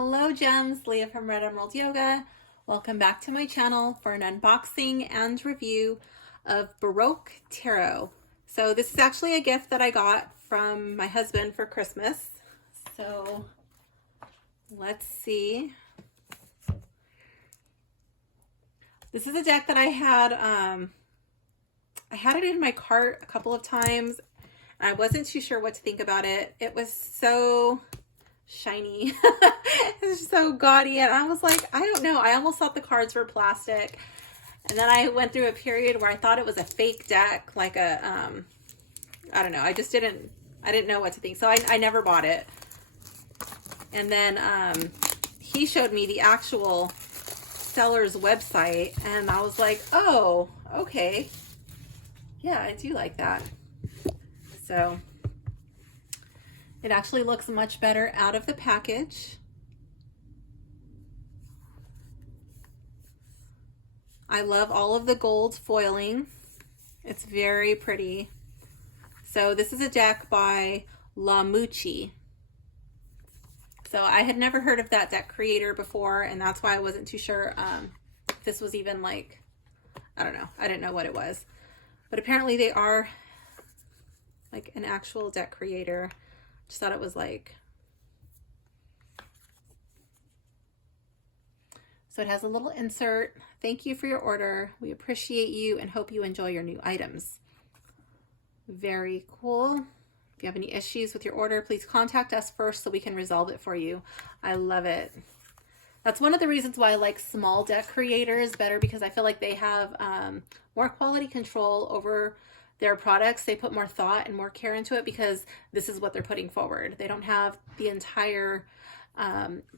Hello gems, Leah from Red Emerald Yoga. Welcome back to my channel for an unboxing and review of Baroque Tarot. So this is actually a gift that I got from my husband for Christmas. So let's see. This is a deck that I had it in my cart a couple of times. I wasn't too sure what to think about it. It was so shiny. It's so gaudy, and I was like, I don't know. I almost thought the cards were plastic, and then I went through a period where I thought it was a fake deck, like a I don't know. I didn't know what to think, so I never bought it. And then he showed me the actual seller's website, and I was like, oh, okay, yeah, I do like that. So it actually looks much better out of the package. I love all of the gold foiling. It's very pretty. So this is a deck by Lamucci. So I had never heard of that deck creator before, and that's why I wasn't too sure if this was even like, I don't know. I didn't know what it was. But apparently they are like an actual deck creator. Just thought it was like, so it has a little insert. Thank you for your order. We appreciate you and hope you enjoy your new items. Very cool. If you have any issues with your order, please contact us first so we can resolve it for you. I love it. That's one of the reasons why I like small deck creators better, because I feel like they have more quality control over their products. They put more thought and more care into it because this is what they're putting forward. They don't have the entire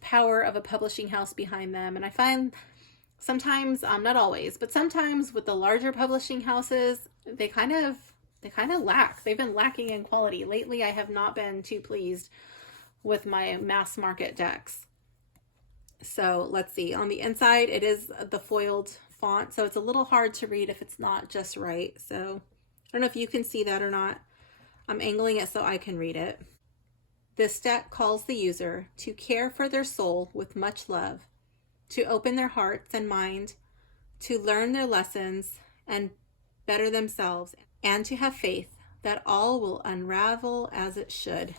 power of a publishing house behind them. And I find sometimes, not always, but sometimes with the larger publishing houses, they kind of lack. They've been lacking in quality. Lately, I have not been too pleased with my mass market decks. So let's see. On the inside, it is the foiled font, so it's a little hard to read if it's not just right. So I don't know if you can see that or not. I'm angling it so I can read it. This deck calls the user to care for their soul with much love, to open their hearts and mind, to learn their lessons and better themselves, and to have faith that all will unravel as it should.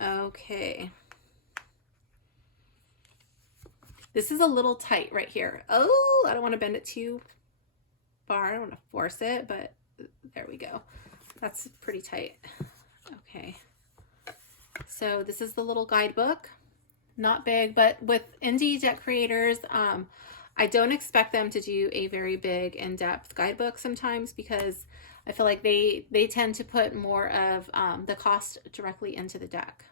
Okay. This is a little tight right here. Oh, I don't want to bend it too far. I don't want to force it, but there we go. That's pretty tight. Okay. So this is the little guidebook. Not big, but with indie deck creators, I don't expect them to do a very big in-depth guidebook sometimes, because I feel like they tend to put more of the cost directly into the deck.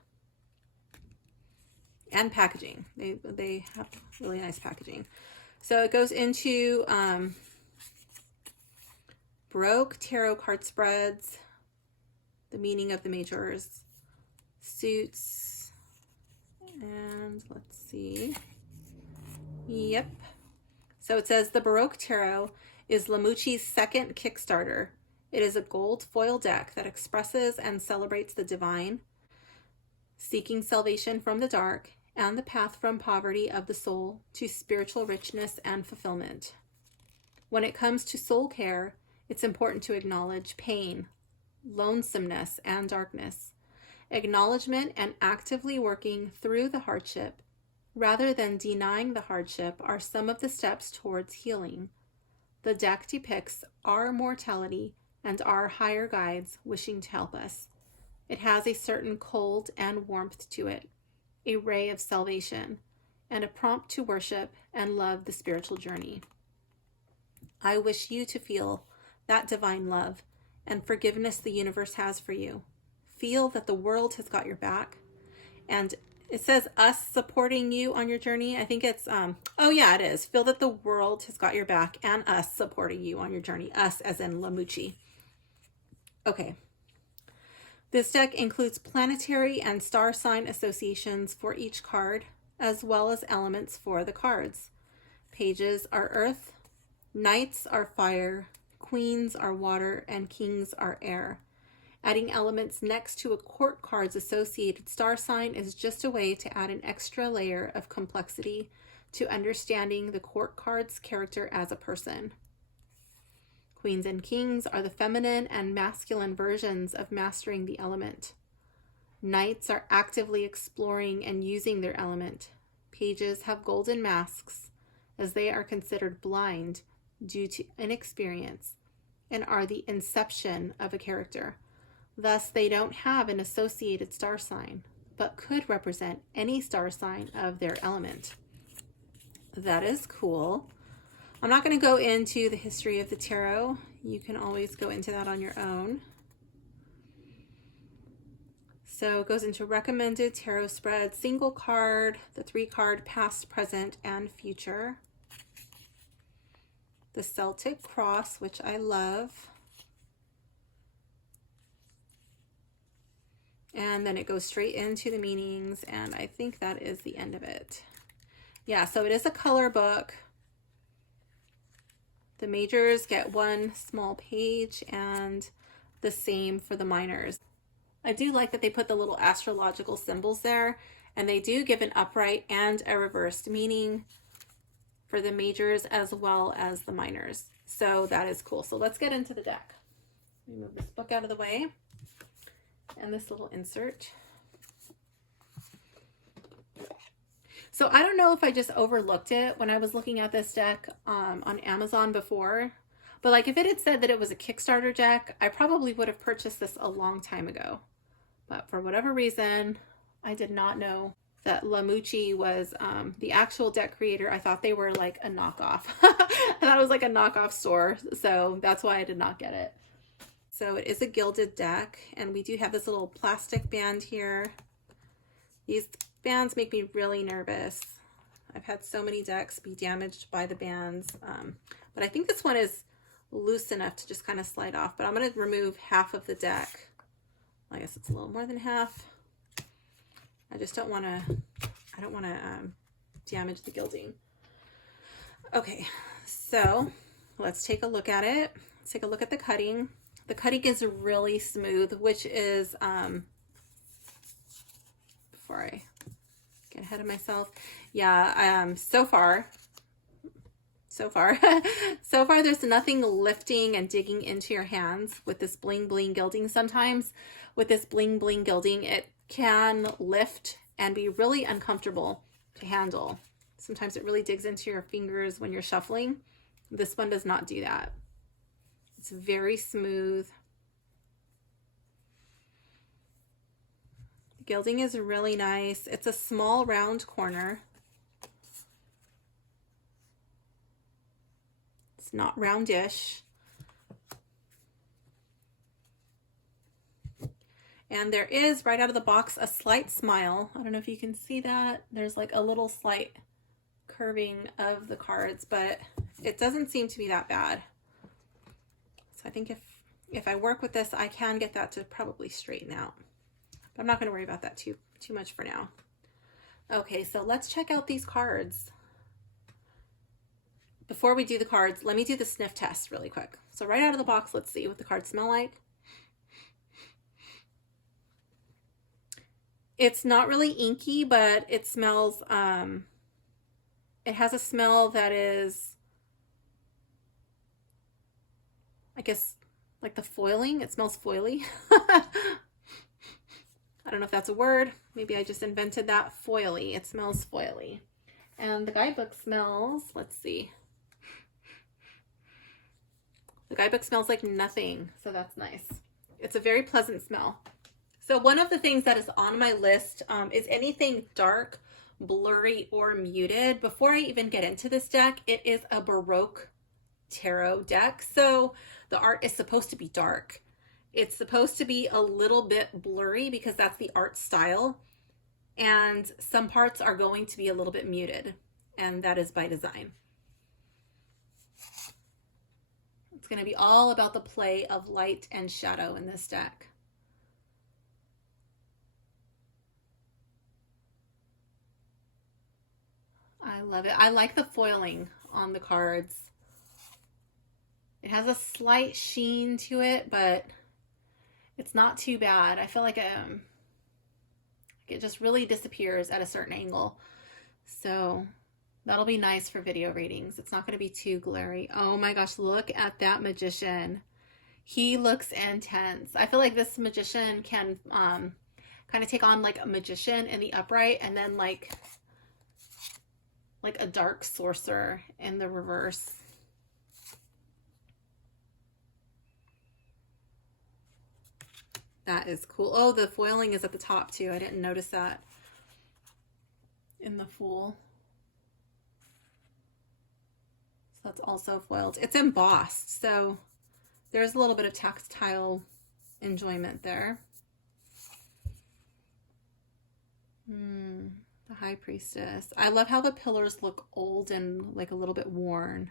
And packaging. They have really nice packaging. So it goes into Baroque Tarot card spreads, the meaning of the majors, suits, and let's see. Yep. So it says the Baroque Tarot is Lamucci's second Kickstarter. It is a gold foil deck that expresses and celebrates the divine, seeking salvation from the dark, and the path from poverty of the soul to spiritual richness and fulfillment. When it comes to soul care, it's important to acknowledge pain, lonesomeness, and darkness. Acknowledgement and actively working through the hardship, rather than denying the hardship, are some of the steps towards healing. The deck depicts our mortality and our higher guides wishing to help us. It has a certain cold and warmth to it, a ray of salvation, and a prompt to worship and love the spiritual journey. I wish you to feel that divine love and forgiveness the universe has for you. Feel that the world has got your back. And it says us supporting you on your journey. I think it's, oh yeah, it is. Feel that the world has got your back and us supporting you on your journey. Us as in Lamucci. Okay. This deck includes planetary and star sign associations for each card, as well as elements for the cards. Pages are earth, knights are fire, queens are water, and kings are air. Adding elements next to a court card's associated star sign is just a way to add an extra layer of complexity to understanding the court card's character as a person. Queens and kings are the feminine and masculine versions of mastering the element. Knights are actively exploring and using their element. Pages have golden masks, as they are considered blind due to inexperience and are the inception of a character. Thus, they don't have an associated star sign, but could represent any star sign of their element. That is cool. I'm not going to go into the history of the tarot. You can always go into that on your own. So it goes into recommended tarot spread, single card, the 3-card past, present, and future. The Celtic cross, which I love. And then it goes straight into the meanings, and I think that is the end of it. Yeah, so it is a color book. The majors get 1 small page, and the same for the minors. I do like that they put the little astrological symbols there, and they do give an upright and a reversed meaning for the majors as well as the minors. So that is cool. So let's get into the deck. Let me move this book out of the way. And this little insert. So I don't know if I just overlooked it when I was looking at this deck on Amazon before, but like if it had said that it was a Kickstarter deck, I probably would have purchased this a long time ago. But for whatever reason, I did not know that Lamucci was the actual deck creator. I thought they were like a knockoff. I thought it was like a knockoff store, so that's why I did not get it. So it is a gilded deck, and we do have this little plastic band here. These bands make me really nervous. I've had so many decks be damaged by the bands, but I think this one is loose enough to just kind of slide off. But I'm going to remove half of the deck. I guess it's a little more than half. I just don't want to, damage the gilding. Okay, so let's take a look at it. Let's take a look at the cutting. The cutting is really smooth, which is, before I get ahead of myself, yeah, so far, there's nothing lifting and digging into your hands with this bling bling gilding. Sometimes with this bling bling gilding, it can lift and be really uncomfortable to handle. Sometimes it really digs into your fingers when you're shuffling. This one does not do that. It's very smooth. The gilding is really nice. It's a small round corner. It's not roundish. And there is, right out of the box, a slight smile. I don't know if you can see that. There's like a little slight curving of the cards, but it doesn't seem to be that bad. So I think if I work with this, I can get that to probably straighten out. But I'm not going to worry about that too much for now. Okay, so let's check out these cards. Before we do the cards, let me do the sniff test really quick. So right out of the box, let's see what the cards smell like. It's not really inky, but it smells, it has a smell that is, I guess, like the foiling. It smells foily. I don't know if that's a word. Maybe I just invented that. Foily. It smells foily. And the guidebook smells, let's see. The guidebook smells like nothing, so that's nice. It's a very pleasant smell. So one of the things that is on my list is anything dark, blurry, or muted. Before I even get into this deck, it is a Baroque Tarot deck. So the art is supposed to be dark. It's supposed to be a little bit blurry because that's the art style. And some parts are going to be a little bit muted, and that is by design. It's going to be all about the play of light and shadow in this deck. I love it. I like the foiling on the cards. It has a slight sheen to it, but It's not too bad. I feel like it just really disappears at a certain angle. So that'll be nice for video readings. It's not going to be too glary. Oh my gosh, look at that magician. He looks intense. I feel like this magician can kind of take on like a magician in the upright, and then like a dark sorcerer in the reverse. That is cool. Oh, the foiling is at the top too. I didn't notice that in the Fool. So that's also foiled. It's embossed, so there's a little bit of tactile enjoyment there. The High Priestess. I love how the pillars look old and like a little bit worn.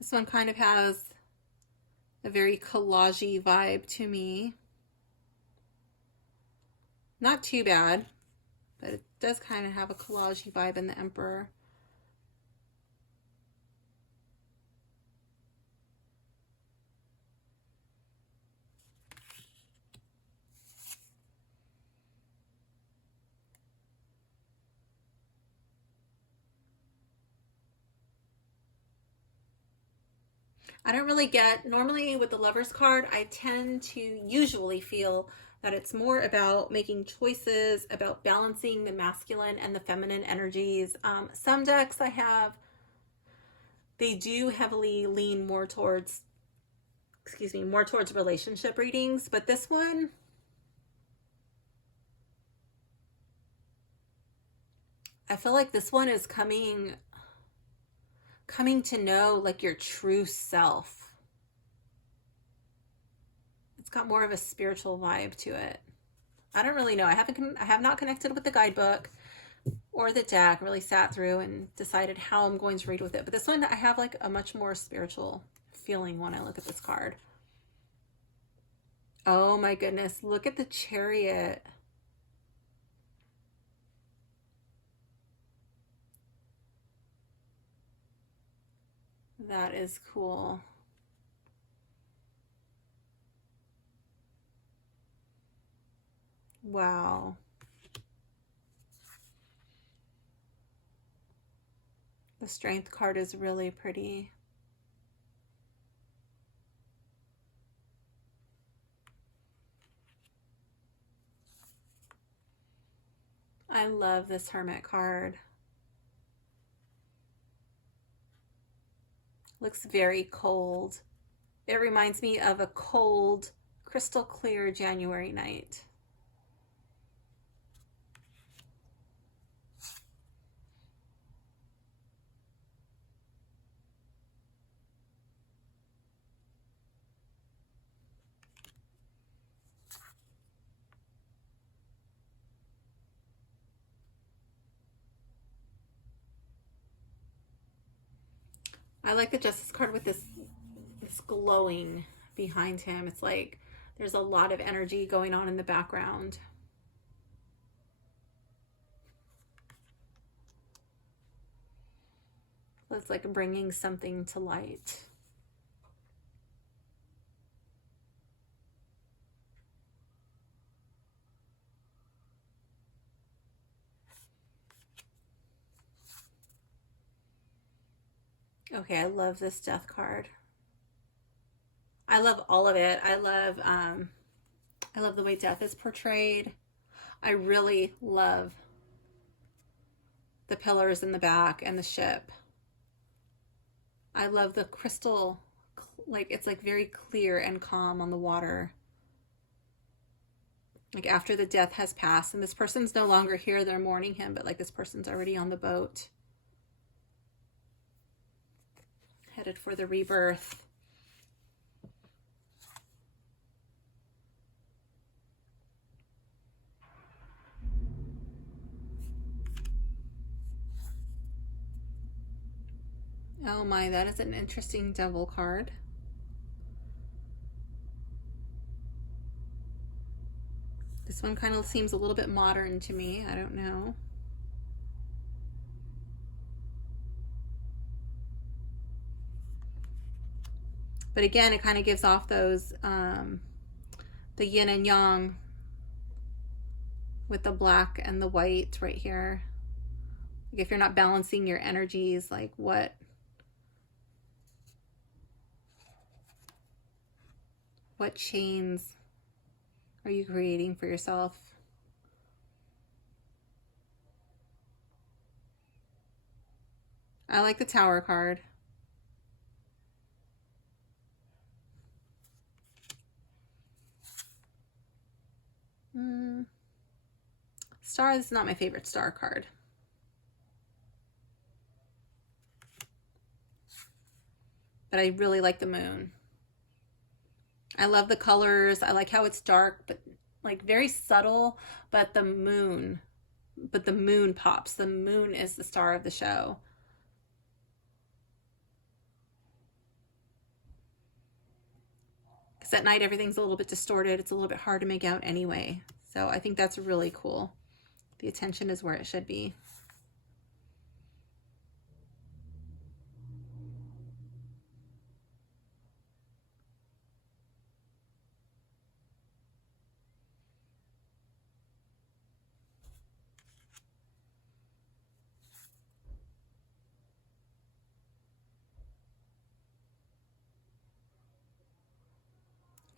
This one kind of has a very collage-y vibe to me. Not too bad, but it does kind of have a collage-y vibe in the Emperor. I don't really get, normally with the Lovers card, I tend to usually feel that it's more about making choices, about balancing the masculine and the feminine energies. Some decks I have, they do heavily lean more towards, more towards relationship readings, but this one, I feel like this one is coming to know like your true self. It's got more of a spiritual vibe to it. I don't really know. I have not connected with the guidebook or the deck, really sat through and decided how I'm going to read with it. But this one, I have like a much more spiritual feeling when I look at this card. Oh my goodness, look at the Chariot. That is cool. Wow. The Strength card is really pretty. I love this Hermit card. Looks very cold. It reminds me of a cold, crystal clear January night. I like the Justice card with this glowing behind him. It's like there's a lot of energy going on in the background. It's like bringing something to light. Okay, I love this Death card. I love all of it. I love the way death is portrayed. I really love the pillars in the back and the ship. I love the crystal, like it's like very clear and calm on the water. Like after the death has passed and this person's no longer here, they're mourning him, but like this person's already on the boat, headed for the rebirth. Oh my, that is an interesting devil card. This one kind of seems a little bit modern to me. I don't know. But again, it kind of gives off those, the yin and yang with the black and the white right here. Like if you're not balancing your energies, like what chains are you creating for yourself? I like the Tower card. Star is not my favorite star card. But I really like the moon. I love the colors. I like how it's dark, but like very subtle, but the moon pops. The moon is the star of the show. Because at night everything's a little bit distorted. It's a little bit hard to make out anyway. So I think that's really cool. The attention is where it should be.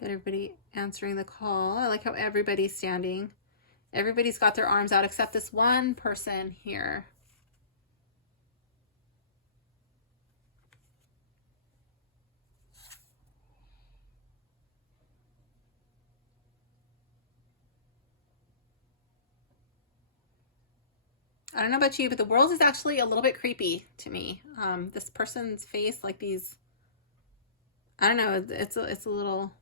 Got everybody answering the call. I like how everybody's standing. Everybody's got their arms out except this one person here. I don't know about you, but the world is actually a little bit creepy to me. This person's face, like these, I don't know, it's a little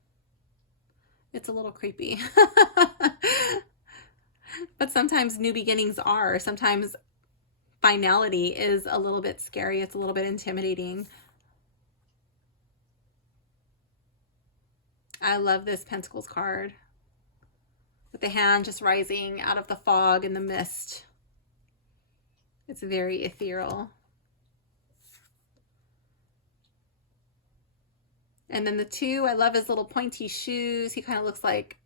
creepy. But sometimes new beginnings are. Sometimes finality is a little bit scary. It's a little bit intimidating. I love this Pentacles card. With the hand just rising out of the fog and the mist. It's very ethereal. And then the 2, I love his little pointy shoes. He kind of looks like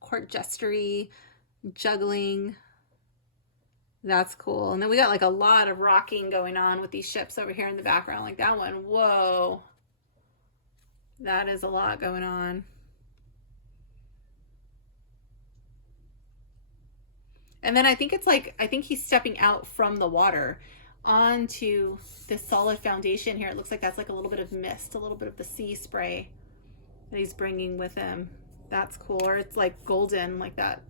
court jestery, juggling. That's cool. And then we got like a lot of rocking going on with these ships over here in the background. Like that one, whoa. That is a lot going on. And then I think it's like, I think he's stepping out from the water onto this solid foundation here. It looks like that's like a little bit of mist, a little bit of the sea spray that he's bringing with him. That's cool. Or it's like golden, like that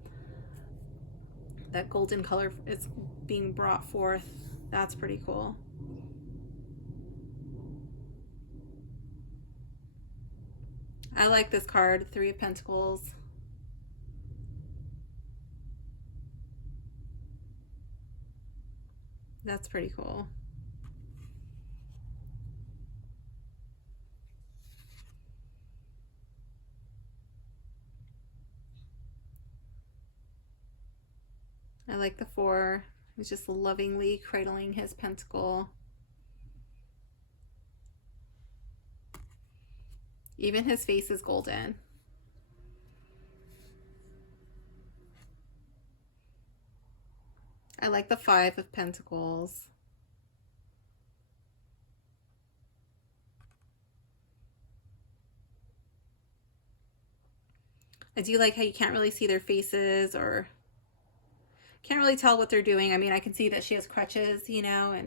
golden color is being brought forth. That's pretty cool. I like this card, 3 of Pentacles. That's pretty cool. I like the 4. He's just lovingly cradling his pentacle. Even his face is golden. I like the 5 of Pentacles. I do like how you can't really see their faces or can't really tell what they're doing. I mean, I can see that she has crutches, you know,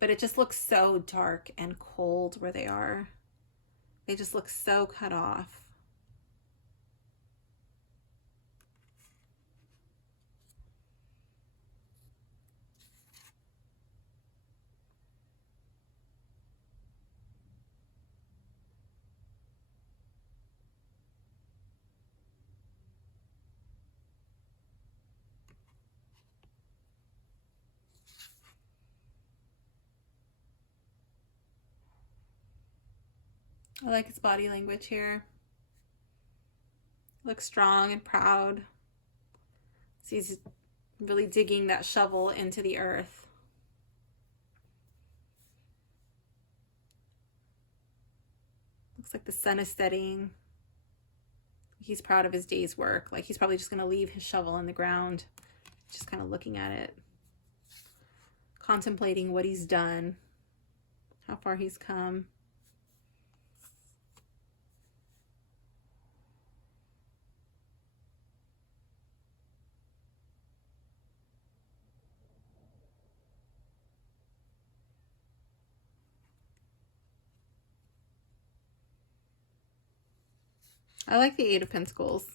but it just looks so dark and cold where they are. They just look so cut off. I like his body language here. Looks strong and proud. So he's really digging that shovel into the earth. Looks like the sun is setting. He's proud of his day's work. Like he's probably just going to leave his shovel in the ground, just kind of looking at it, contemplating what he's done, how far he's come. I like the Eight of Pentacles.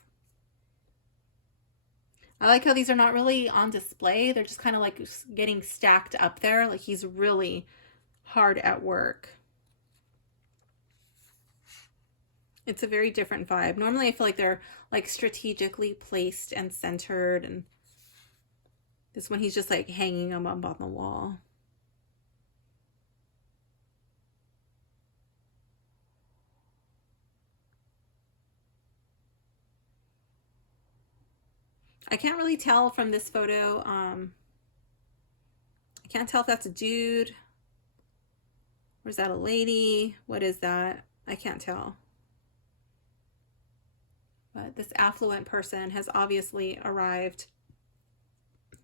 I like how these are not really on display. They're just kind of like getting stacked up there. Like he's really hard at work. It's a very different vibe. Normally I feel like they're like strategically placed and centered, and this one he's just like hanging them up on the wall. I can't really tell from this photo. I can't tell if that's a dude or is that a lady. What is that? I can't tell. But this affluent person has obviously arrived.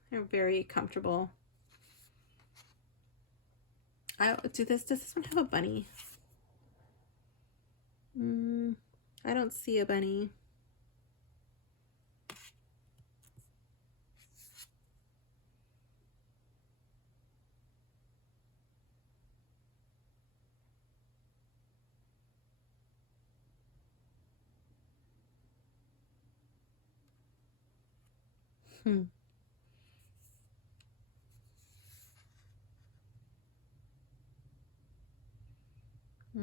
They're very comfortable. Does this one have a bunny? I don't see a bunny.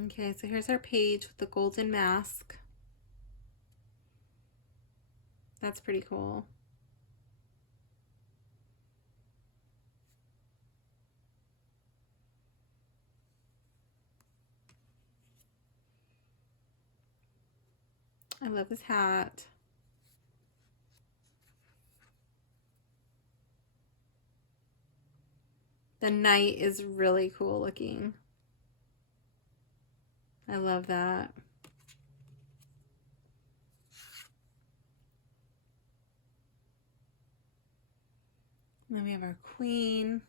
Okay, so here's our page with the golden mask. That's pretty cool. I love his hat. The knight is really cool looking. I love that. And then we have our queen.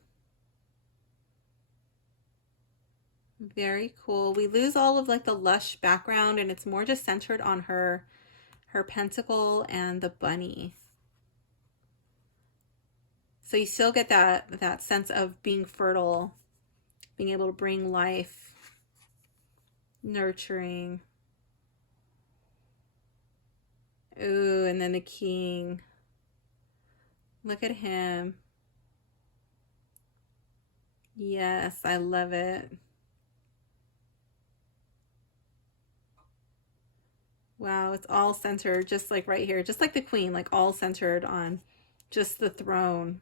Very cool. We lose all of like the lush background and it's more just centered on her pentacle and the bunny. So you still get that sense of being fertile, being able to bring life, nurturing. Ooh, and then the king. Look at him. Yes, I love it. Wow, it's all centered just like right here, just like the queen, like all centered on just the throne.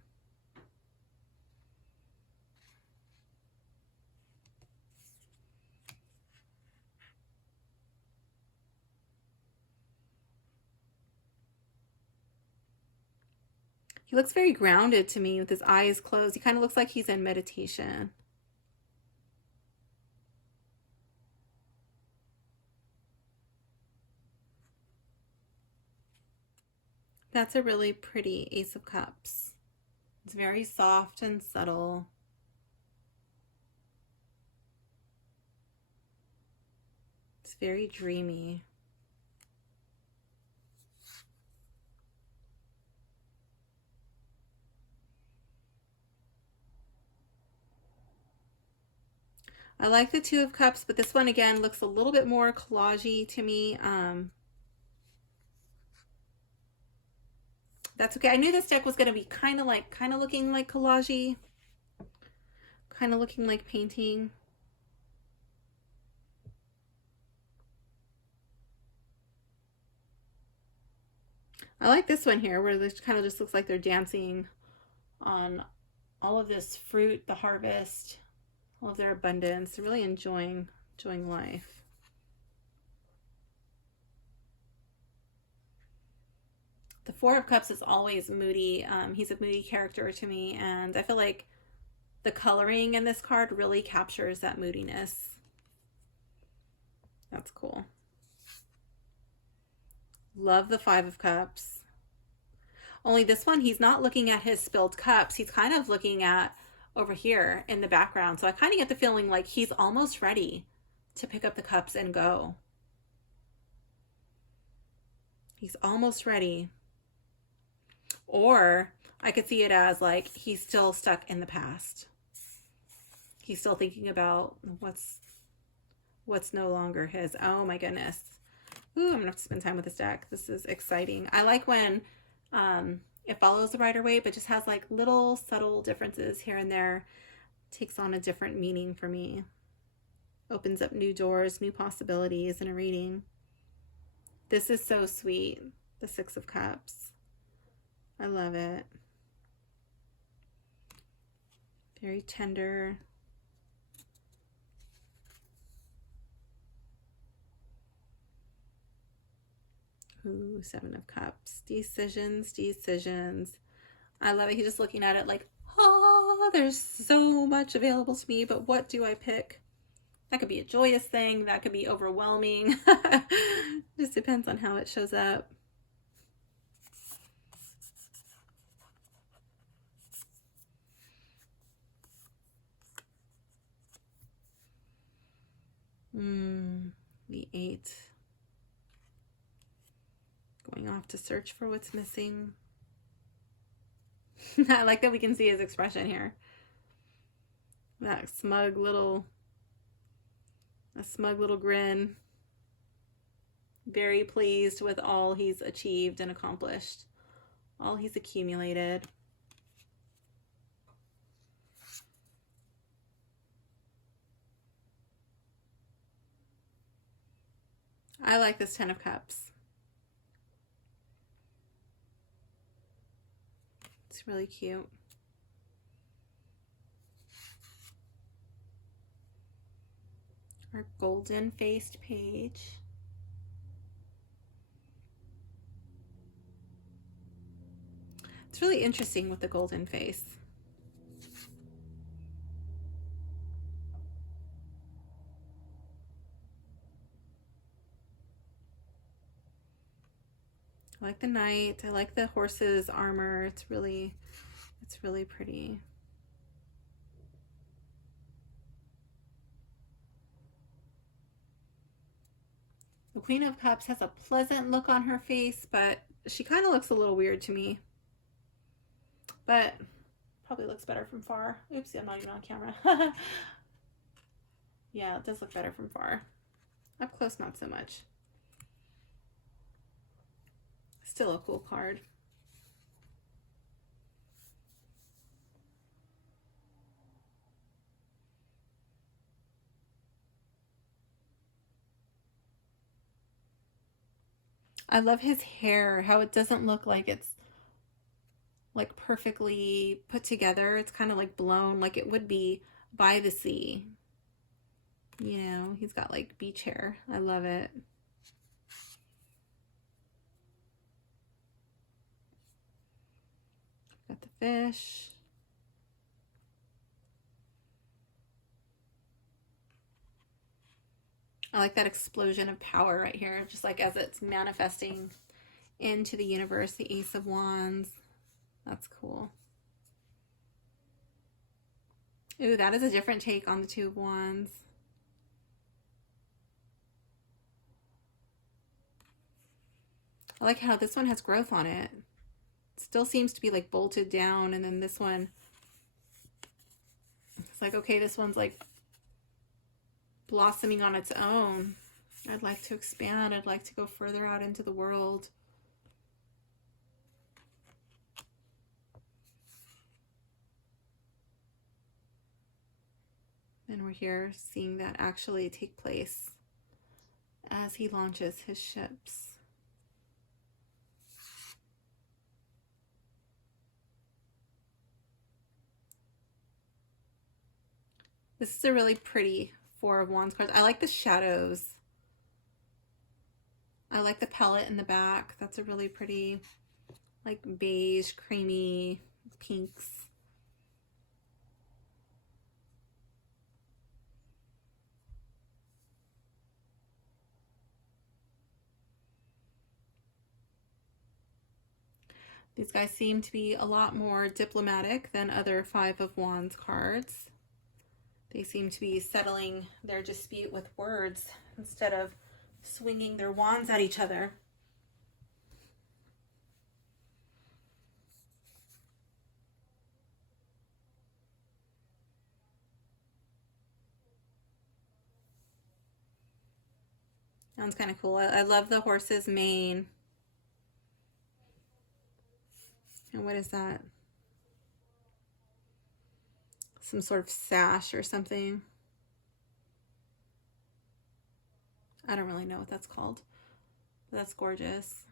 He looks very grounded to me with his eyes closed. He kind of looks like he's in meditation. That's a really pretty Ace of Cups. It's very soft and subtle. It's very dreamy. I like the Two of Cups, but this one again looks a little bit more collage-y to me. That's okay. I knew this deck was going to be kind of looking like collage-y, kind of looking like painting. I like this one here where this kind of just looks like they're dancing on all of this fruit, the harvest, all of their abundance. They're really enjoying life. The Four of Cups is always moody. He's a moody character to me, and I feel like the coloring in this card really captures that moodiness. That's cool. Love the Five of Cups. Only this one, he's not looking at his spilled cups. He's kind of looking at over here in the background. So I kind of get the feeling like he's almost ready to pick up the cups and go. He's almost ready. Or I could see it as like he's still stuck in the past. He's still thinking about what's no longer his. Oh my goodness. Ooh, I'm gonna have to spend time with this deck. This is exciting. I like when it follows the Rider-Waite, but just has like little subtle differences here and there. Takes on a different meaning for me. Opens up new doors, new possibilities in a reading. This is so sweet. The Six of Cups. I love it. Very tender. Ooh, Seven of Cups. Decisions, decisions. I love it. He's just looking at it like, oh, there's so much available to me, but what do I pick? That could be a joyous thing. That could be overwhelming. Just depends on how it shows up. The Eight. Going off to search for what's missing. I like that we can see his expression here. That smug little grin. Very pleased with all he's achieved and accomplished. All he's accumulated. I like this Ten of Cups. It's really cute. Our golden faced page. It's really interesting with the golden face. I like the knight. I like the horse's armor. It's really pretty. The Queen of Cups has a pleasant look on her face, but she kind of looks a little weird to me. But probably looks better from far. Oopsie, I'm not even on camera. Yeah, it does look better from far. Up close, not so much. Still a cool card. I love his hair, how it doesn't look like it's like perfectly put together. It's kind of like blown like it would be by the sea. You know, he's got like beach hair. I love it. Got the fish. I like that explosion of power right here, just like as it's manifesting into the universe, the Ace of Wands. That's cool. Ooh, that is a different take on the Two of Wands. I like how this one has growth on it. It still seems to be like bolted down, and then this one, it's like, okay, this one's like blossoming on its own. I'd like to expand. I'd like to go further out into the world. And we're here seeing that actually take place as he launches his ships. This is a really pretty Four of Wands card. I like the shadows. I like the pellet in the back. That's a really pretty like beige, creamy pinks. These guys seem to be a lot more diplomatic than other Five of Wands cards. They seem to be settling their dispute with words instead of swinging their wands at each other. Sounds kind of cool. I love the horse's mane. And what is that? Some sort of sash or something. I don't really know what that's called, but that's gorgeous.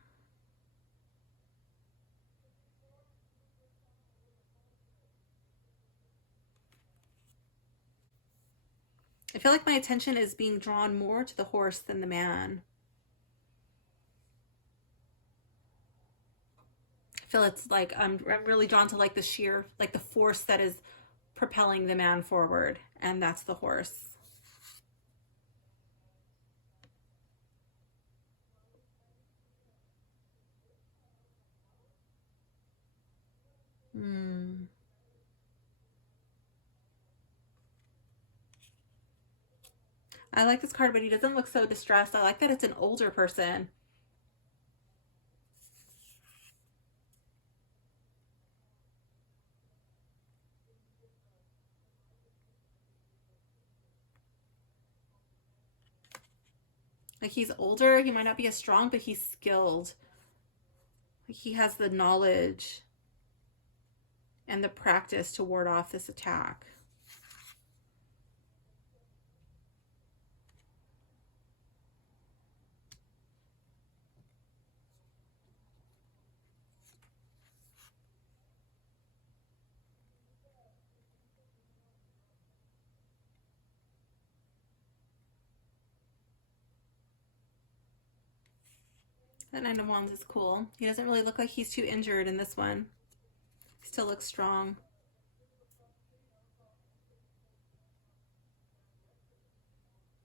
I feel like my attention is being drawn more to the horse than the man. I feel it's like I'm really drawn to like the sheer, like the force that is propelling the man forward, and that's the horse. I like this card, but he doesn't look so distressed. I like that it's an older person. Like he's older, he might not be as strong, but he's skilled. Like he has the knowledge and the practice to ward off this attack. That Nine of Wands is cool. He doesn't really look like he's too injured in this one. He still looks strong.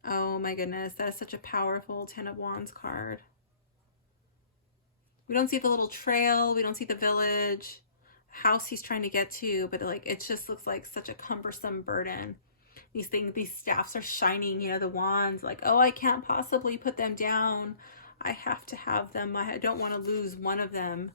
Oh my goodness, that is such a powerful Ten of Wands card. We don't see the little trail, we don't see the village, house he's trying to get to, but like it just looks like such a cumbersome burden. These things, these staffs are shining, you know, the wands, like, oh, I can't possibly put them down. I have to have them. I don't want to lose one of them.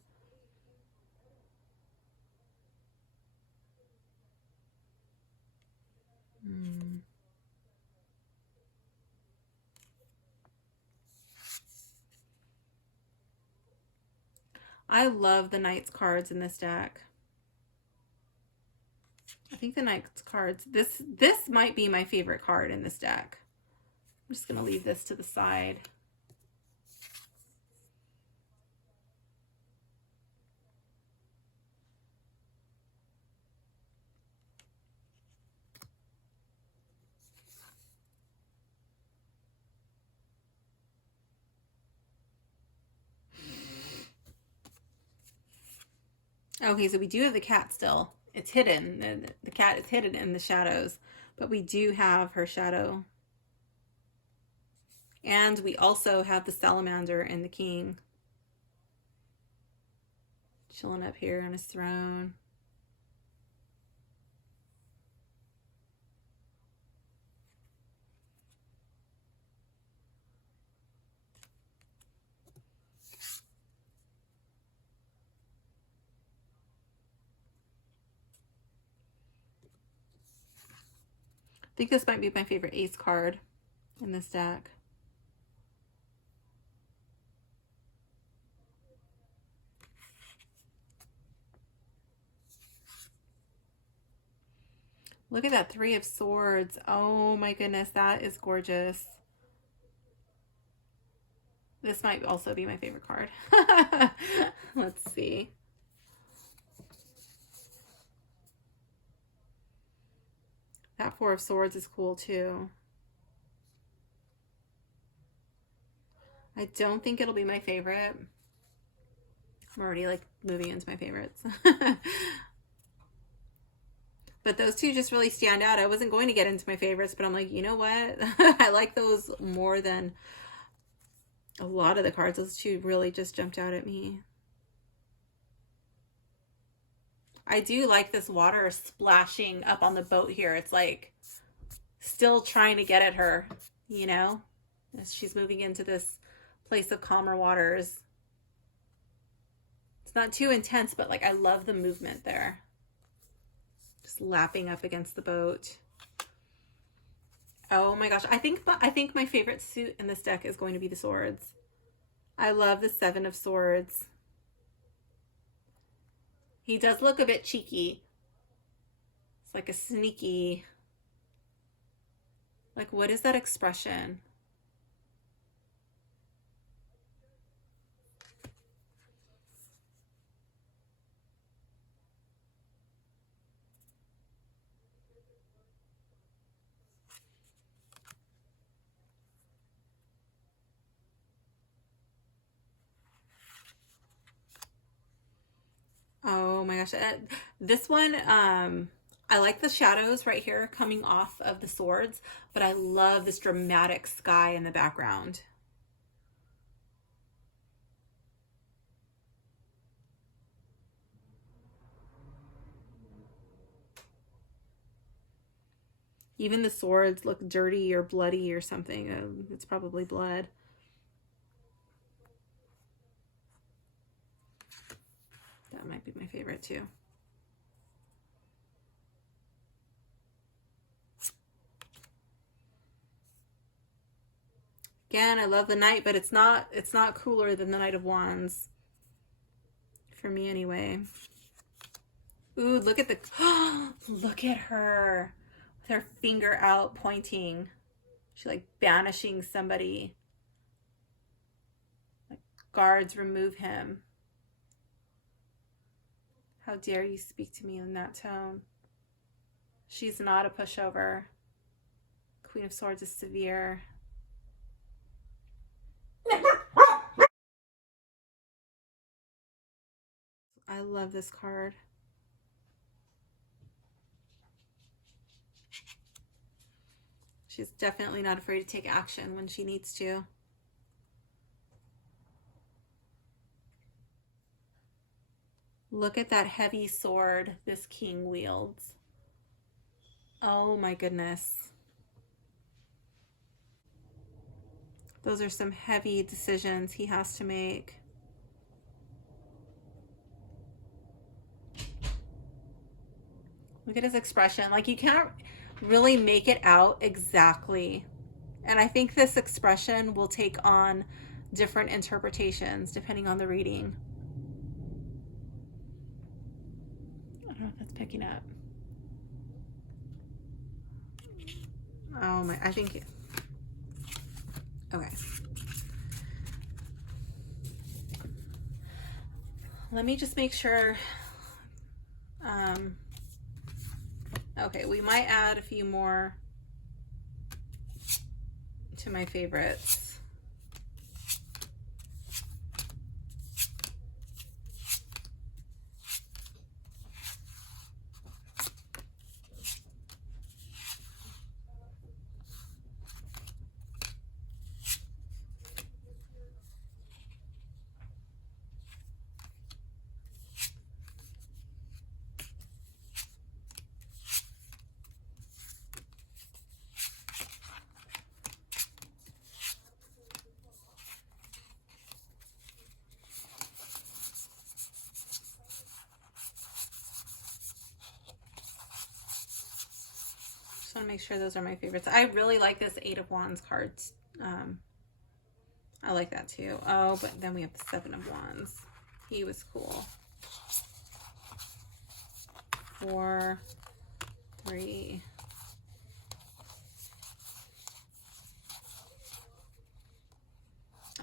I love the Knight's cards in this deck. I think the Knight's cards, this might be my favorite card in this deck. I'm just going to leave this to the side. Okay, so we do have the cat still. It's hidden. The cat is hidden in the shadows, but we do have her shadow. And we also have the salamander and the king chilling up here on his throne. I think this might be my favorite ace card in this deck. Look at that Three of Swords. Oh my goodness, that is gorgeous. This might also be my favorite card. Let's see. That Four of Swords is cool too. I don't think it'll be my favorite. I'm already like moving into my favorites. But those two just really stand out. I wasn't going to get into my favorites, but I'm like, you know what? I like those more than a lot of the cards. Those two really just jumped out at me. I do like this water splashing up on the boat here. It's like still trying to get at her, you know, as she's moving into this place of calmer waters. It's not too intense, but like I love the movement there. Just lapping up against the boat. Oh my gosh. I think my favorite suit in this deck is going to be the swords. I love the Seven of Swords. He does look a bit cheeky. It's like a sneaky, like what is that expression? Oh my gosh. This one, I like the shadows right here coming off of the swords, but I love this dramatic sky in the background. Even the swords look dirty or bloody or something. It's probably blood. That might be my favorite too. Again, I love the Knight, but it's not cooler than the Knight of Wands. For me anyway. Ooh, look at the look at her with her finger out pointing. She's like banishing somebody. Like, guards, remove him. How dare you speak to me in that tone? She's not a pushover. Queen of Swords is severe. I love this card. She's definitely not afraid to take action when she needs to. Look at that heavy sword this king wields. Oh my goodness. Those are some heavy decisions he has to make. Look at his expression. Like, you can't really make it out exactly. And I think this expression will take on different interpretations depending on the reading. I don't know if that's picking up. Oh my, I think, okay. Let me just make sure. Okay, we might add a few more to my favorites. Just want to make sure those are my favorites. I really like this Eight of Wands cards. I like that too. Oh, but then we have the Seven of Wands. He was cool. 4, 3.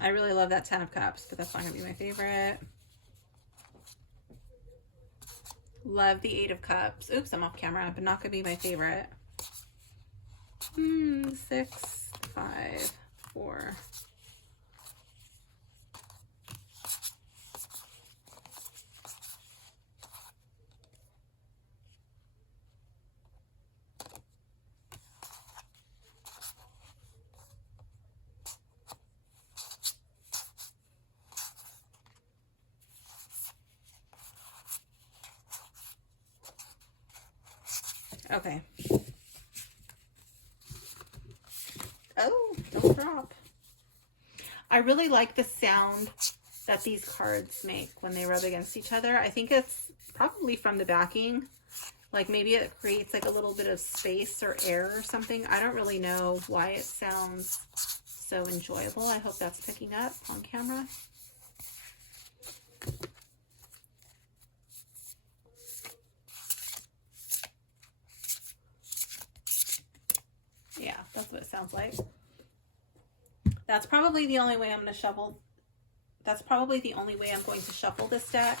I really love that 10 of Cups, but that's not going to be my favorite. Love the 8 of Cups. Oops, I'm off camera, but not going to be my favorite. 6, 5, 4. Okay. Oh, don't drop. I really like the sound that these cards make when they rub against each other. I think it's probably from the backing. Like maybe it creates like a little bit of space or air or something. I don't really know why it sounds so enjoyable. I hope that's picking up on camera. Yeah, that's what it sounds like. That's probably the only way I'm going to shuffle. That's probably the only way I'm going to shuffle this deck,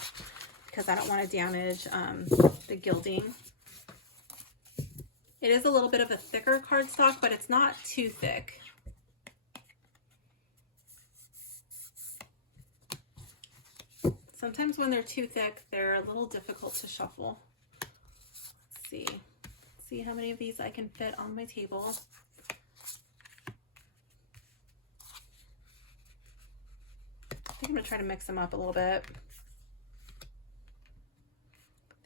because I don't want to damage the gilding. It is a little bit of a thicker cardstock, but it's not too thick. Sometimes when they're too thick, they're a little difficult to shuffle. Let's see. See how many of these I can fit on my table. I think I'm going to try to mix them up a little bit.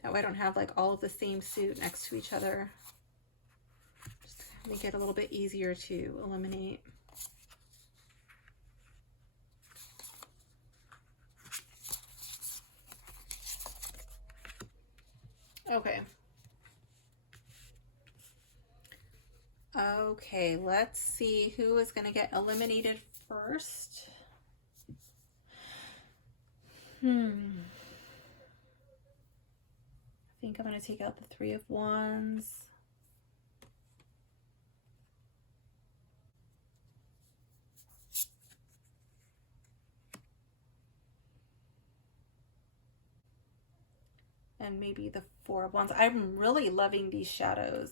That way I don't have like all of the same suit next to each other. Just to make it a little bit easier to eliminate. Okay. Okay, let's see who is going to get eliminated first. I think I'm going to take out the Three of Wands. And maybe the Four of Wands. I'm really loving these shadows.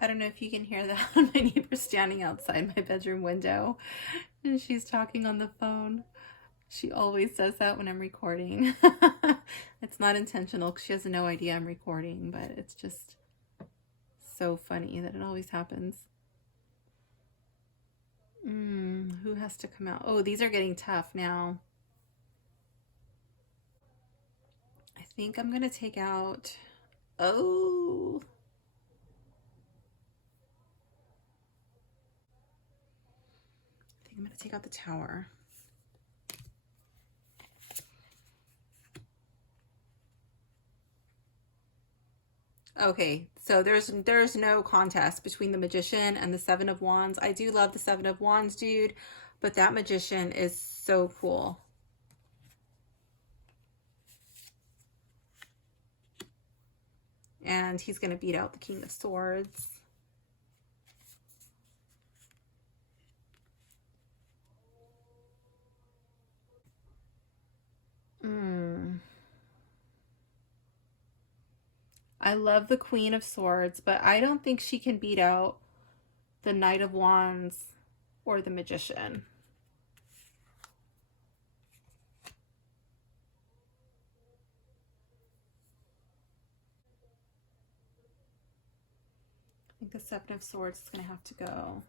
I don't know if you can hear that. My neighbor's standing outside my bedroom window and she's talking on the phone. She always does that when I'm recording. It's not intentional because she has no idea I'm recording, but it's just so funny that it always happens. Who has to come out? Oh, these are getting tough now. I think I'm going to take out... Oh... I'm going to take out the Tower. Okay, so there's no contest between the Magician and the Seven of Wands. I do love the Seven of Wands dude, but that Magician is so cool. And he's going to beat out the King of Swords. I love the Queen of Swords, but I don't think she can beat out the Knight of Wands or the Magician. I think the Seven of Swords is going to have to go.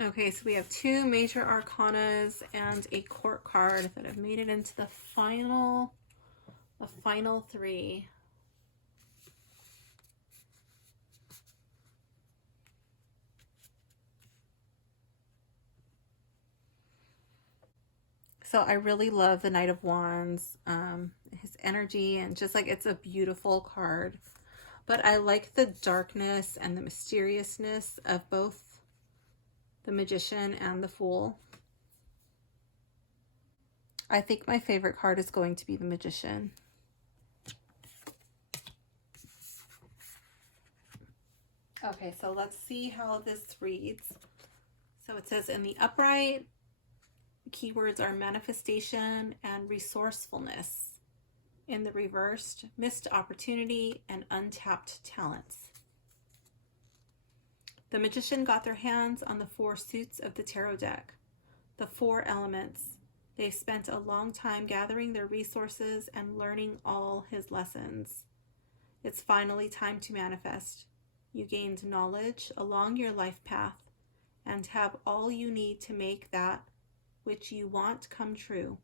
Okay, so we have 2 major arcanas and a court card that have made it into the final 3. So I really love the Knight of Wands, his energy, and just like it's a beautiful card. But I like the darkness and the mysteriousness of both the Magician and the Fool. I think my favorite card is going to be the Magician. Okay, so let's see how this reads. So it says, in the upright, keywords are manifestation and resourcefulness. In the reversed, missed opportunity and untapped talents. The Magician got their hands on the 4 suits of the tarot deck, the 4 elements. They spent a long time gathering their resources and learning all his lessons. It's finally time to manifest. You gained knowledge along your life path and have all you need to make that which you want come true.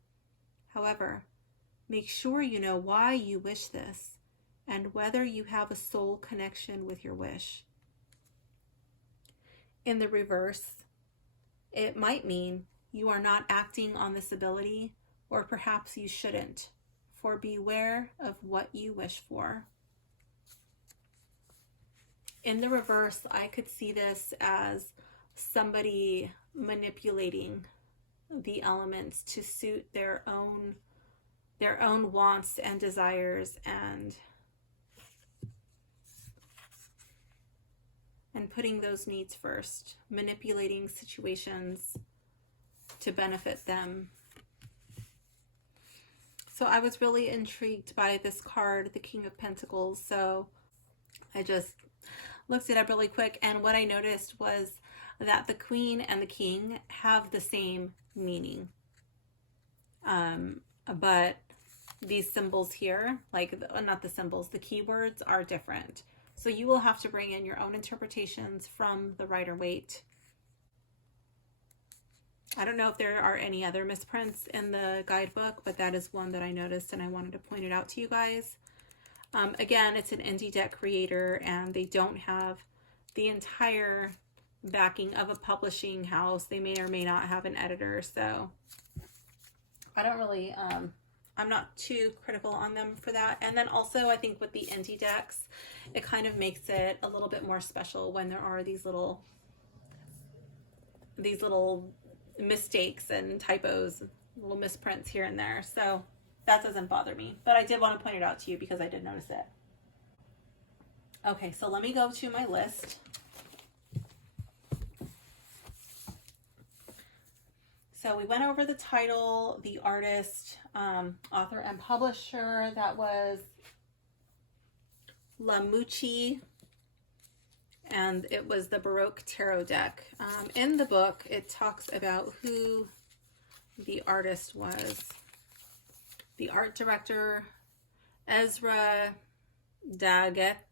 However, make sure you know why you wish this and whether you have a soul connection with your wish. In the reverse, it might mean you are not acting on this ability, or perhaps you shouldn't, for beware of what you wish for. In the reverse, I could see this as somebody manipulating the elements to suit their own wants and desires, and putting those needs first, manipulating situations to benefit them. So I was really intrigued by this card, the King of Pentacles. So I just looked it up really quick, and what I noticed was that the Queen and the King have the same meaning. But these symbols here, like, not the symbols, the keywords are different. So you will have to bring in your own interpretations from the Rider-Waite. I don't know if there are any other misprints in the guidebook, but that is one that I noticed and I wanted to point it out to you guys. Again, it's an indie deck creator and they don't have the entire backing of a publishing house. They may or may not have an editor, so I don't really, I'm not too critical on them for that. And then also I think with the indie decks, it kind of makes it a little bit more special when there are these little mistakes and typos, little misprints here and there. So that doesn't bother me, but I did want to point it out to you because I did notice it. Okay, so let me go to my list. So we went over the title, the artist, author and publisher. That was Lamucci, and it was the Baroque Tarot Deck. In the book, it talks about who the artist was. The art director, Ezra Dageteken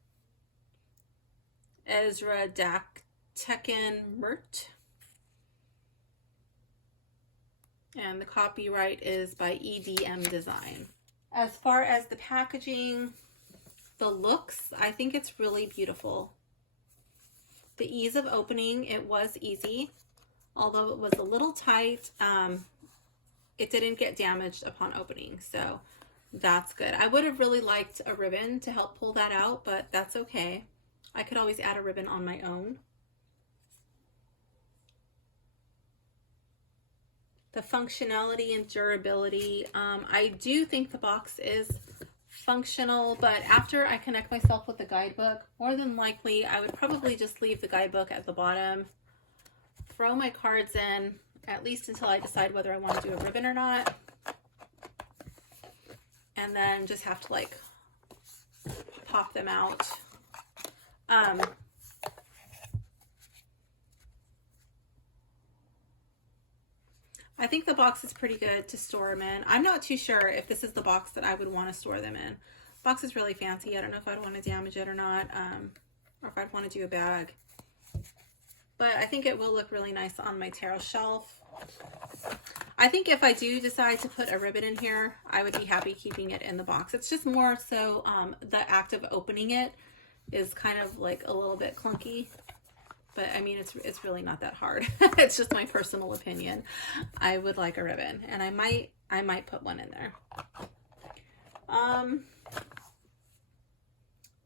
Mert. And the copyright is by EDM Design. As far as the packaging, the looks, I think it's really beautiful. The ease of opening, it was easy. Although it was a little tight, it didn't get damaged upon opening. So that's good. I would have really liked a ribbon to help pull that out, but that's okay. I could always add a ribbon on my own. The functionality and durability. I do think the box is functional, but after I connect myself with the guidebook, more than likely I would probably just leave the guidebook at the bottom, throw my cards in, at least until I decide whether I want to do a ribbon or not, and then just have to like pop them out. I think the box is pretty good to store them in. I'm not too sure if this is the box that I would want to store them in. The box is really fancy. I don't know if I'd want to damage it or not, or if I'd want to do a bag. but I think it will look really nice on my tarot shelf. I think if I do decide to put a ribbon in here, I would be happy keeping it in the box. It's just more so the act of opening it is kind of like a little bit clunky. But I mean, it's really not that hard. It's just my personal opinion. I would like a ribbon, and I might put one in there.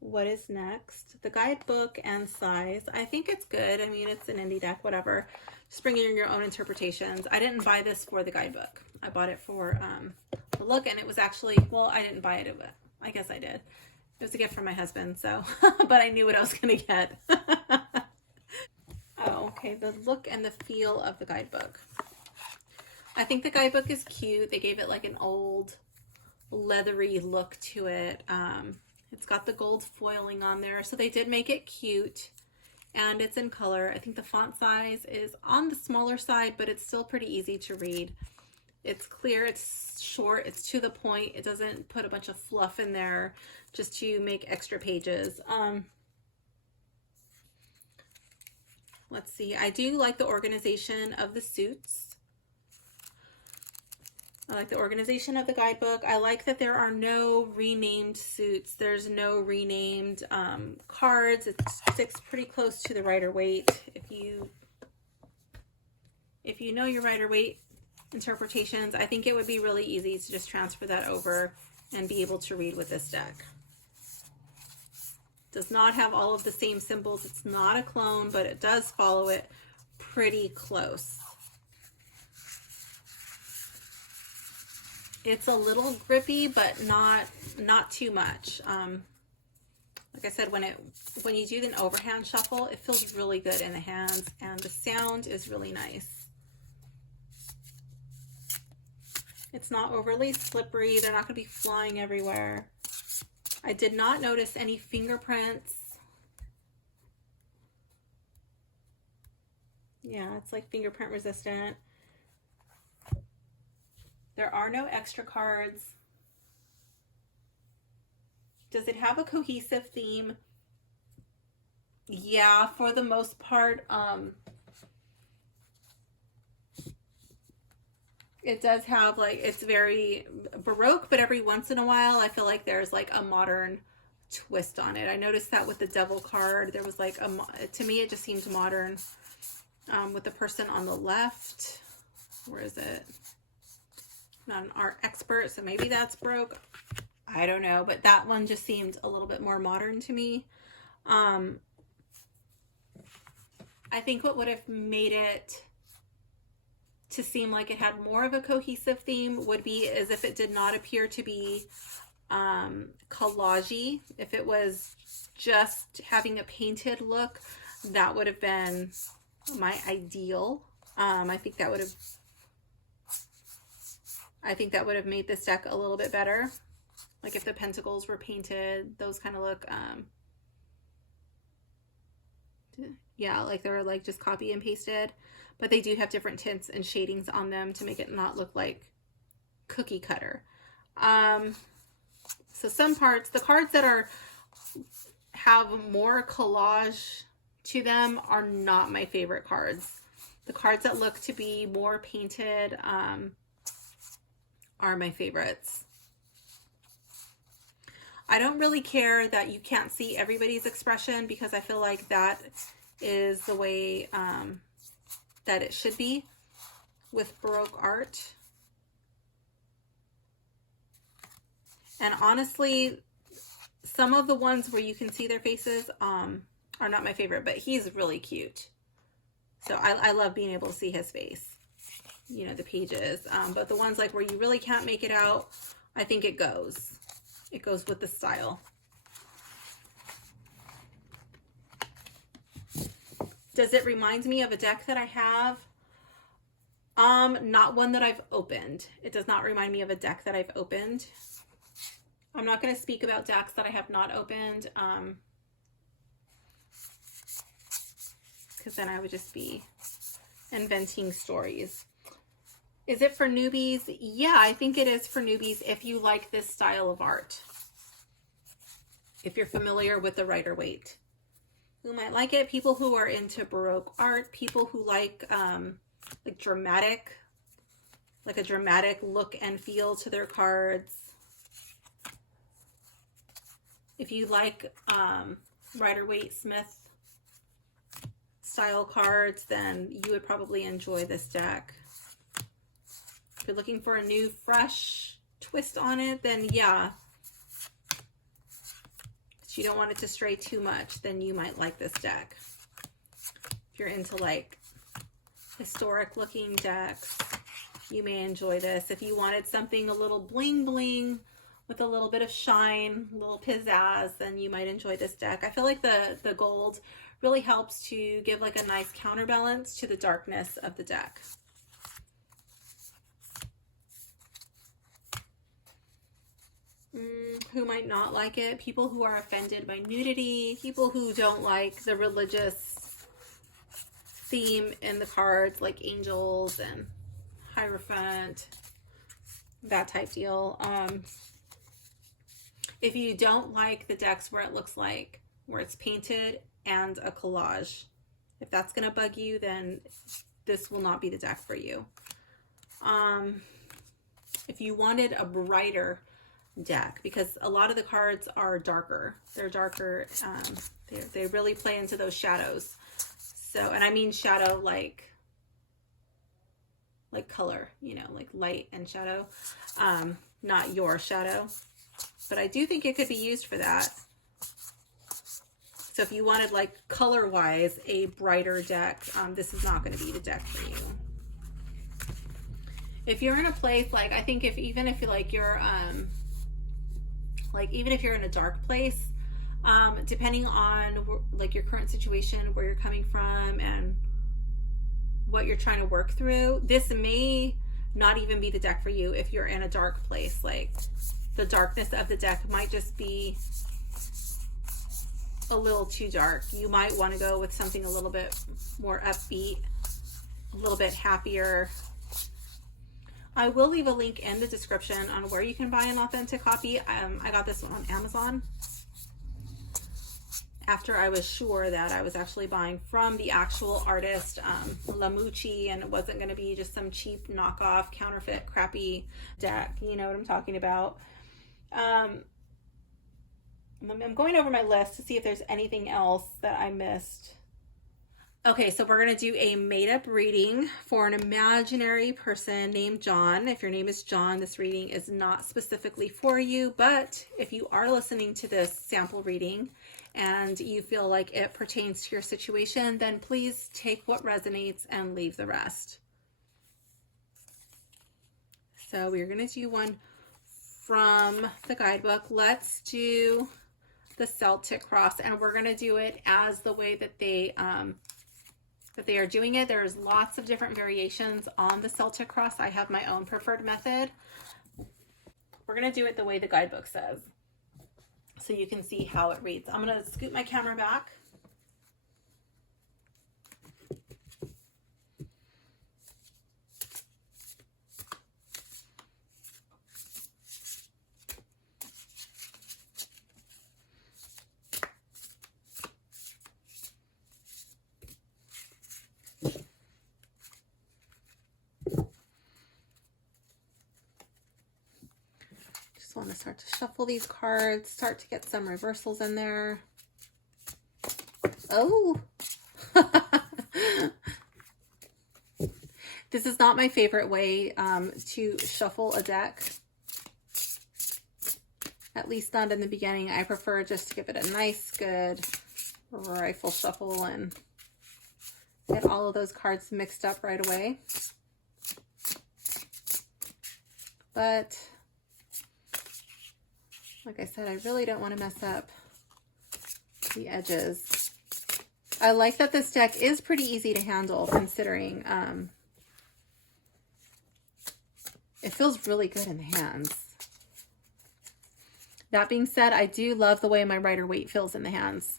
What is next? The guidebook and size. I think it's good. I mean, it's an indie deck, whatever. Just bring in your own interpretations. I didn't buy this for the guidebook. I bought it for the look, and it was actually, well, I didn't buy it. I guess I did. It was a gift from my husband, so, but I knew what I was going to get. Oh, okay. The look and the feel of the guidebook. I think the guidebook is cute. They gave it like an old leathery look to it. It's got the gold foiling on there, so they did make it cute, and it's in color. I think the font size is on the smaller side, but it's still pretty easy to read. It's clear, it's short, it's to the point. It doesn't put a bunch of fluff in there just to make extra pages. Let's see. I do like the organization of the suits. I like the organization of the guidebook. I like that there are no renamed suits. There's no renamed cards. It sticks pretty close to the Rider-Waite. If you know your Rider-Waite interpretations, I think it would be really easy to just transfer that over and be able to read with this deck. Does not have all of the same symbols. It's not a clone, but it does follow it pretty close. It's a little grippy, but not too much. Like I said, when you do an overhand shuffle, it feels really good in the hands, and the sound is really nice. It's not overly slippery. They're not going to be flying everywhere. I did not notice any fingerprints. Yeah, it's like fingerprint resistant. There are no extra cards. Does it have a cohesive theme? Yeah, for the most part. It does have, like, it's very Baroque, but every once in a while I feel like there's like a modern twist on it. I noticed that with the Devil card, there was like to me it just seemed modern. With the person on the left, where is it? Not an art expert, so maybe that's Baroque. I don't know, but that one just seemed a little bit more modern to me. I think what would have made it to seem like it had more of a cohesive theme would be as if it did not appear to be collage-y. If it was just having a painted look, that would have been my ideal. I think that would have made this deck a little bit better. Like if the pentacles were painted, those kind of look, yeah, like they're like just copy and pasted, but they do have different tints and shadings on them to make it not look like cookie cutter. So some parts, the cards that have more collage to them are not my favorite cards. The cards that look to be more painted are my favorites. I don't really care that you can't see everybody's expression, because I feel like that is the way that it should be with Baroque art. And honestly, some of the ones where you can see their faces are not my favorite, but he's really cute. So I love being able to see his face, you know, the pages. But the ones like where you really can't make it out, I think it goes with the style. Does it remind me of a deck that I have? Not one that I've opened. It does not remind me of a deck that I've opened. I'm not going to speak about decks that I have not opened, because then I would just be inventing stories. Is it for newbies? Yeah, I think it is for newbies if you like this style of art. If you're familiar with the Rider-Waite. who might like it. People who are into Baroque art, people who like dramatic, like a dramatic look and feel to their cards. If you like Rider-Waite-Smith style cards, then you would probably enjoy this deck. If you're looking for a new, fresh twist on it, then yeah. But you don't want it to stray too much, then you might like this deck. If you're into like historic looking decks, you may enjoy this. If you wanted something a little bling bling with a little bit of shine, a little pizzazz, then you might enjoy this deck. I feel like the gold really helps to give like a nice counterbalance to the darkness of the deck. Who might not like it? People who are offended by nudity, people who don't like the religious theme in the cards, like angels and Hierophant, that type deal. If you don't like the decks where it looks like where it's painted and a collage, if that's going to bug you, then this will not be the deck for you. If you wanted a brighter deck, because a lot of the cards are darker, they're darker, they really play into those shadows. So, and I mean shadow like color, you know, like light and shadow, not your shadow, but I do think it could be used for that. So if you wanted like color wise a brighter deck, this is not going to be the deck for you. If you're in a place like, I think even if you're even if you're in a dark place, depending on like your current situation, where you're coming from and what you're trying to work through, this may not even be the deck for you. If you're in a dark place, like the darkness of the deck might just be a little too dark. You might want to go with something a little bit more upbeat, a little bit happier. I will leave a link in the description on where you can buy an authentic copy. I got this one on Amazon after I was sure that I was actually buying from the actual artist, Lamucci, and it wasn't going to be just some cheap knockoff, counterfeit, crappy deck. You know what I'm talking about. I'm going over my list to see if there's anything else that I missed. Okay, so we're going to do a made-up reading for an imaginary person named John. If your name is John, this reading is not specifically for you, but if you are listening to this sample reading and you feel like it pertains to your situation, then please take what resonates and leave the rest. So we're going to do one from the guidebook. Let's do the Celtic cross, and we're going to do it as the way that they are doing it. There's lots of different variations on the Celtic cross. I have my own preferred method. We're going to do it the way the guidebook says, so you can see how it reads. I'm going to scoot my camera back. Want to start to shuffle these cards, start to get some reversals in there. Oh, this is not my favorite way to shuffle a deck, at least not in the beginning. I prefer just to give it a nice, good rifle shuffle and get all of those cards mixed up right away. But like I said, I really don't want to mess up the edges. I like that this deck is pretty easy to handle, considering it feels really good in the hands. That being said, I do love the way my Rider-Waite feels in the hands.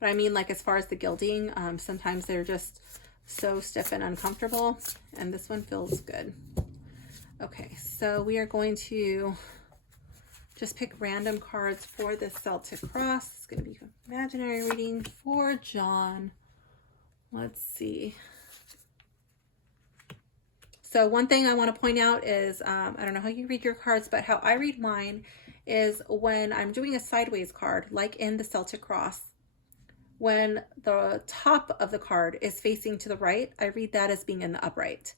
But I mean, like, as far as the gilding, sometimes they're just so stiff and uncomfortable, and this one feels good. Okay, so we are going to just pick random cards for this Celtic cross. It's going to be imaginary reading for John. Let's see. So one thing I want to point out is, I don't know how you read your cards, but how I read mine is when I'm doing a sideways card, like in the Celtic cross, when the top of the card is facing to the right, I read that as being in the upright.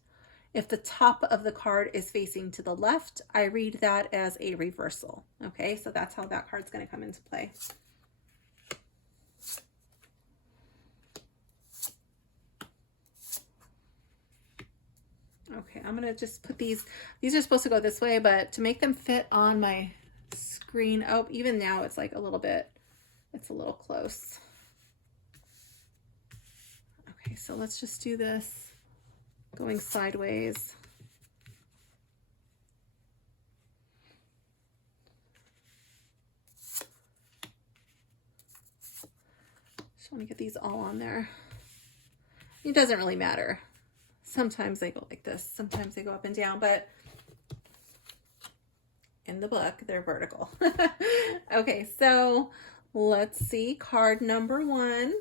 If the top of the card is facing to the left, I read that as a reversal. Okay, so that's how that card's going to come into play. Okay, I'm going to just put these are supposed to go this way, but to make them fit on my screen, oh, even now it's like a little bit, it's a little close. Okay, so let's just do this going sideways. Just want to get these all on there. It doesn't really matter. Sometimes they go like this, sometimes they go up and down, but in the book, they're vertical. Okay, so let's see card number 1.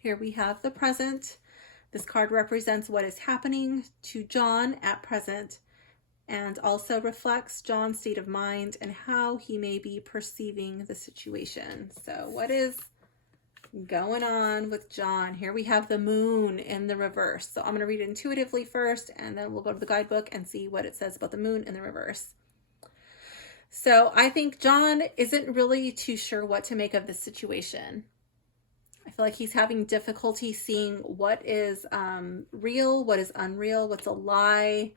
Here we have the present. This card represents what is happening to John at present and also reflects John's state of mind and how he may be perceiving the situation. So what is going on with John? Here we have the moon in the reverse. So I'm going to read it intuitively first, and then we'll go to the guidebook and see what it says about the moon in the reverse. So I think John isn't really too sure what to make of this situation. I feel like he's having difficulty seeing what is real, what is unreal, what's a lie,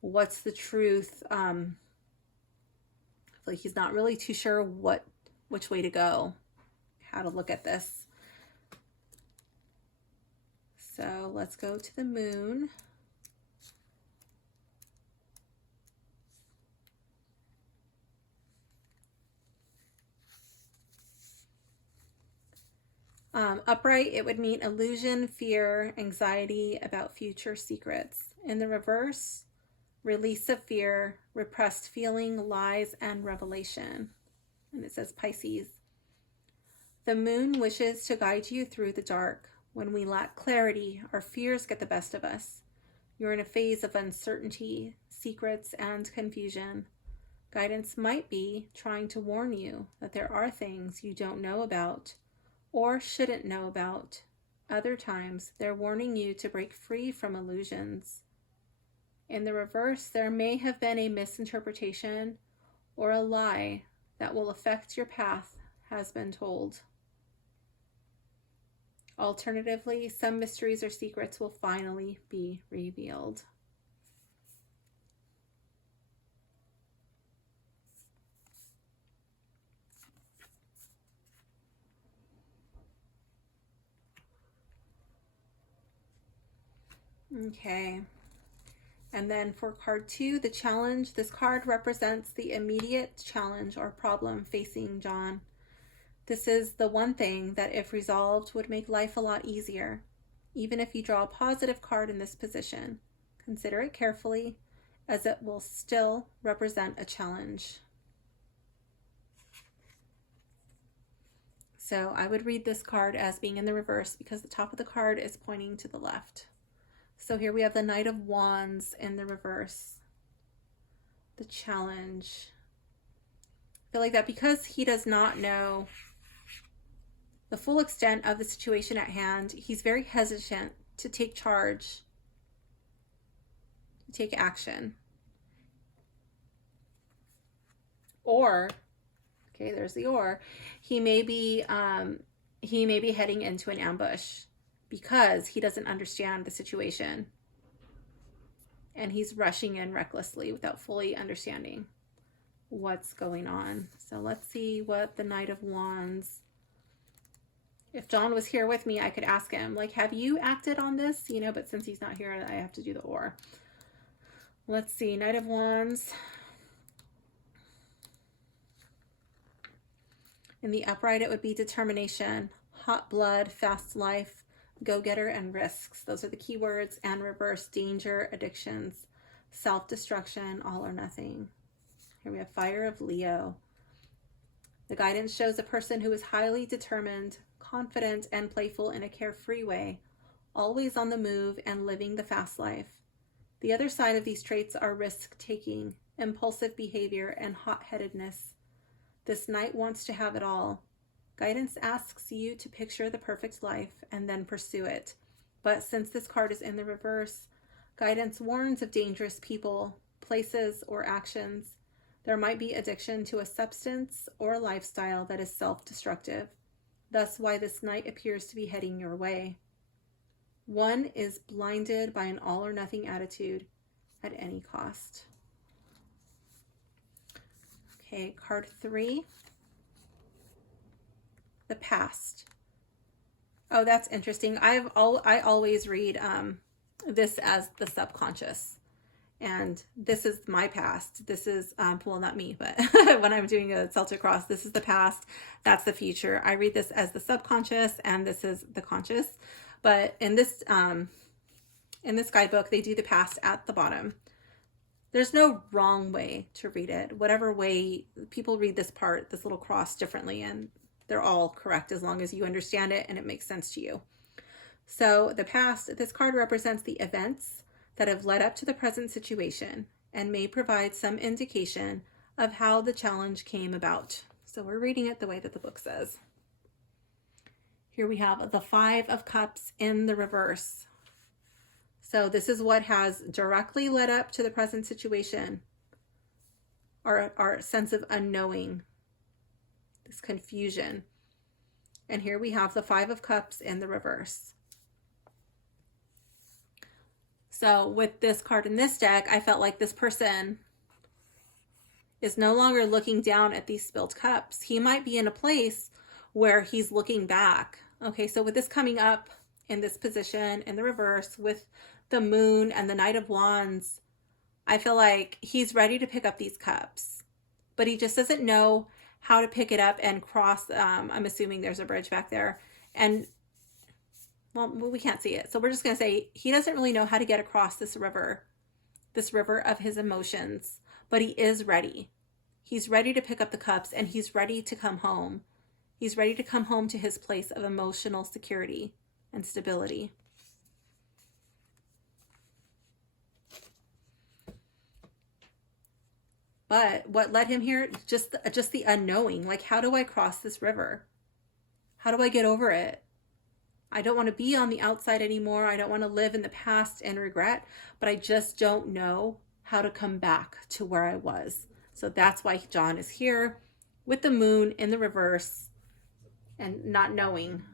what's the truth. I feel like he's not really too sure which way to go, how to look at this. So let's go to the moon. Upright, it would mean illusion, fear, anxiety about future secrets. In the reverse, release of fear, repressed feeling, lies, and revelation. And it says Pisces. The moon wishes to guide you through the dark. When we lack clarity, our fears get the best of us. You're in a phase of uncertainty, secrets, and confusion. Guidance might be trying to warn you that there are things you don't know about or shouldn't know about. Other times, they're warning you to break free from illusions. In the reverse, there may have been a misinterpretation or a lie that will affect your path has been told. Alternatively, some mysteries or secrets will finally be revealed. Okay, and then for card 2, the challenge. This card represents the immediate challenge or problem facing John. This is the one thing that, if resolved, would make life a lot easier. Even if you draw a positive card in this position, consider it carefully, as it will still represent a challenge. So I would read this card as being in the reverse because the top of the card is pointing to the left. So here we have the Knight of Wands in the reverse. The challenge. I feel like that because he does not know the full extent of the situation at hand, he's very hesitant to take charge, to take action. Or, okay, there's the or, he may be heading into an ambush because he doesn't understand the situation and he's rushing in recklessly without fully understanding what's going on. So let's see what the Knight of Wands. If John was here with me, I could ask him, like, have you acted on this? You know, but since he's not here, I have to do the or. Let's see, Knight of Wands. In the upright, it would be determination, hot blood, fast life, go-getter, and risks. Those are the key words. And reverse, danger, addictions, self-destruction, all or nothing. Here we have Fire of Leo. The guidance shows a person who is highly determined, confident, and playful in a carefree way, always on the move and living the fast life. The other side of these traits are risk-taking, impulsive behavior, and hot-headedness. This knight wants to have it all. Guidance asks you to picture the perfect life and then pursue it. But since this card is in the reverse, guidance warns of dangerous people, places, or actions. There might be addiction to a substance or a lifestyle that is self-destructive. Thus why this knight appears to be heading your way. One is blinded by an all-or-nothing attitude at any cost. Okay, card 3. The past. Oh, that's interesting. I always read this as the subconscious. And this is my past. This is, well, not me, but when I'm doing a Celtic cross, this is the past. That's the future. I read this as the subconscious, and this is the conscious. But in this guidebook, they do the past at the bottom. There's no wrong way to read it. Whatever way people read this part, this little cross differently, and they're all correct as long as you understand it and it makes sense to you. So the past, this card represents the events that have led up to the present situation and may provide some indication of how the challenge came about. So we're reading it the way that the book says. Here we have the 5 of Cups in the reverse. So this is what has directly led up to the present situation. Our sense of unknowing, this confusion. And here we have the 5 of Cups in the reverse. So with this card in this deck, I felt like this person is no longer looking down at these spilled cups. He might be in a place where he's looking back. Okay, so with this coming up in this position in the reverse with the moon and the Knight of Wands, I feel like he's ready to pick up these cups, but he just doesn't know how to pick it up and cross. I'm assuming there's a bridge back there, and well, we can't see it. So we're just going to say he doesn't really know how to get across this river of his emotions, but he is ready. He's ready to pick up the cups, and he's ready to come home. He's ready to come home to his place of emotional security and stability. But what led him here? Just the unknowing. Like, how do I cross this river? How do I get over it? I don't want to be on the outside anymore. I don't want to live in the past and regret, but I just don't know how to come back to where I was. So that's why John is here with the moon in the reverse and not knowing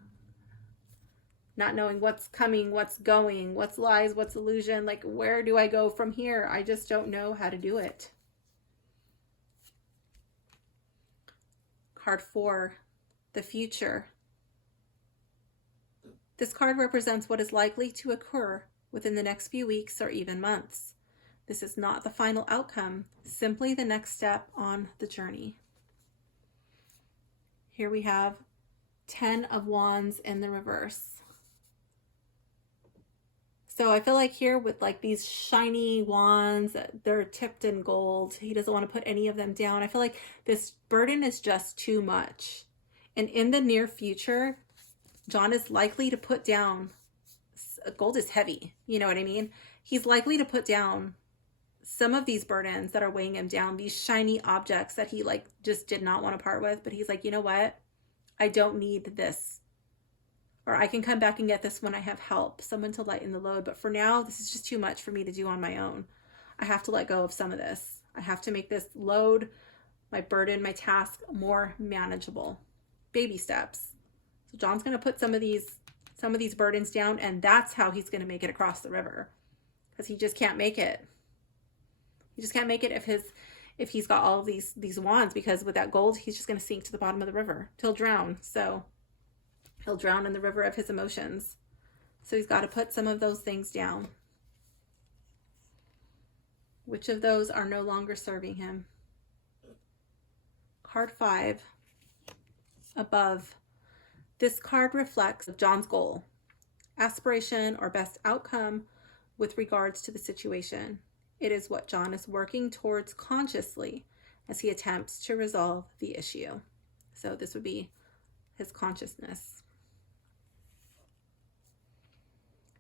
what's coming, what's going, what's lies, what's illusion. Like, where do I go from here? I just don't know how to do it. Card 4, the future. This card represents what is likely to occur within the next few weeks or even months. This is not the final outcome, simply the next step on the journey. Here we have 10 of Wands in the reverse. So I feel like here with like these shiny wands, they're tipped in gold. He doesn't want to put any of them down. I feel like this burden is just too much. And in the near future, John is likely to put down, gold is heavy, you know what I mean? He's likely to put down some of these burdens that are weighing him down, these shiny objects that he like just did not want to part with. But he's like, you know what? I don't need this. Or I can come back and get this when I have help, someone to lighten the load. But for now, this is just too much for me to do on my own. I have to let go of some of this. I have to make this load, my burden, my task more manageable. Baby steps. So John's going to put some of these burdens down, and that's how he's going to make it across the river, because he just can't make it. He just can't make it if he's got all of these wands, because with that gold, he's just going to sink to the bottom of the river. He'll drown. So he'll drown in the river of his emotions. So he's got to put some of those things down. Which of those are no longer serving him? Card 5, above. This card reflects John's goal, aspiration, or best outcome with regards to the situation. It is what John is working towards consciously as he attempts to resolve the issue. So this would be his consciousness.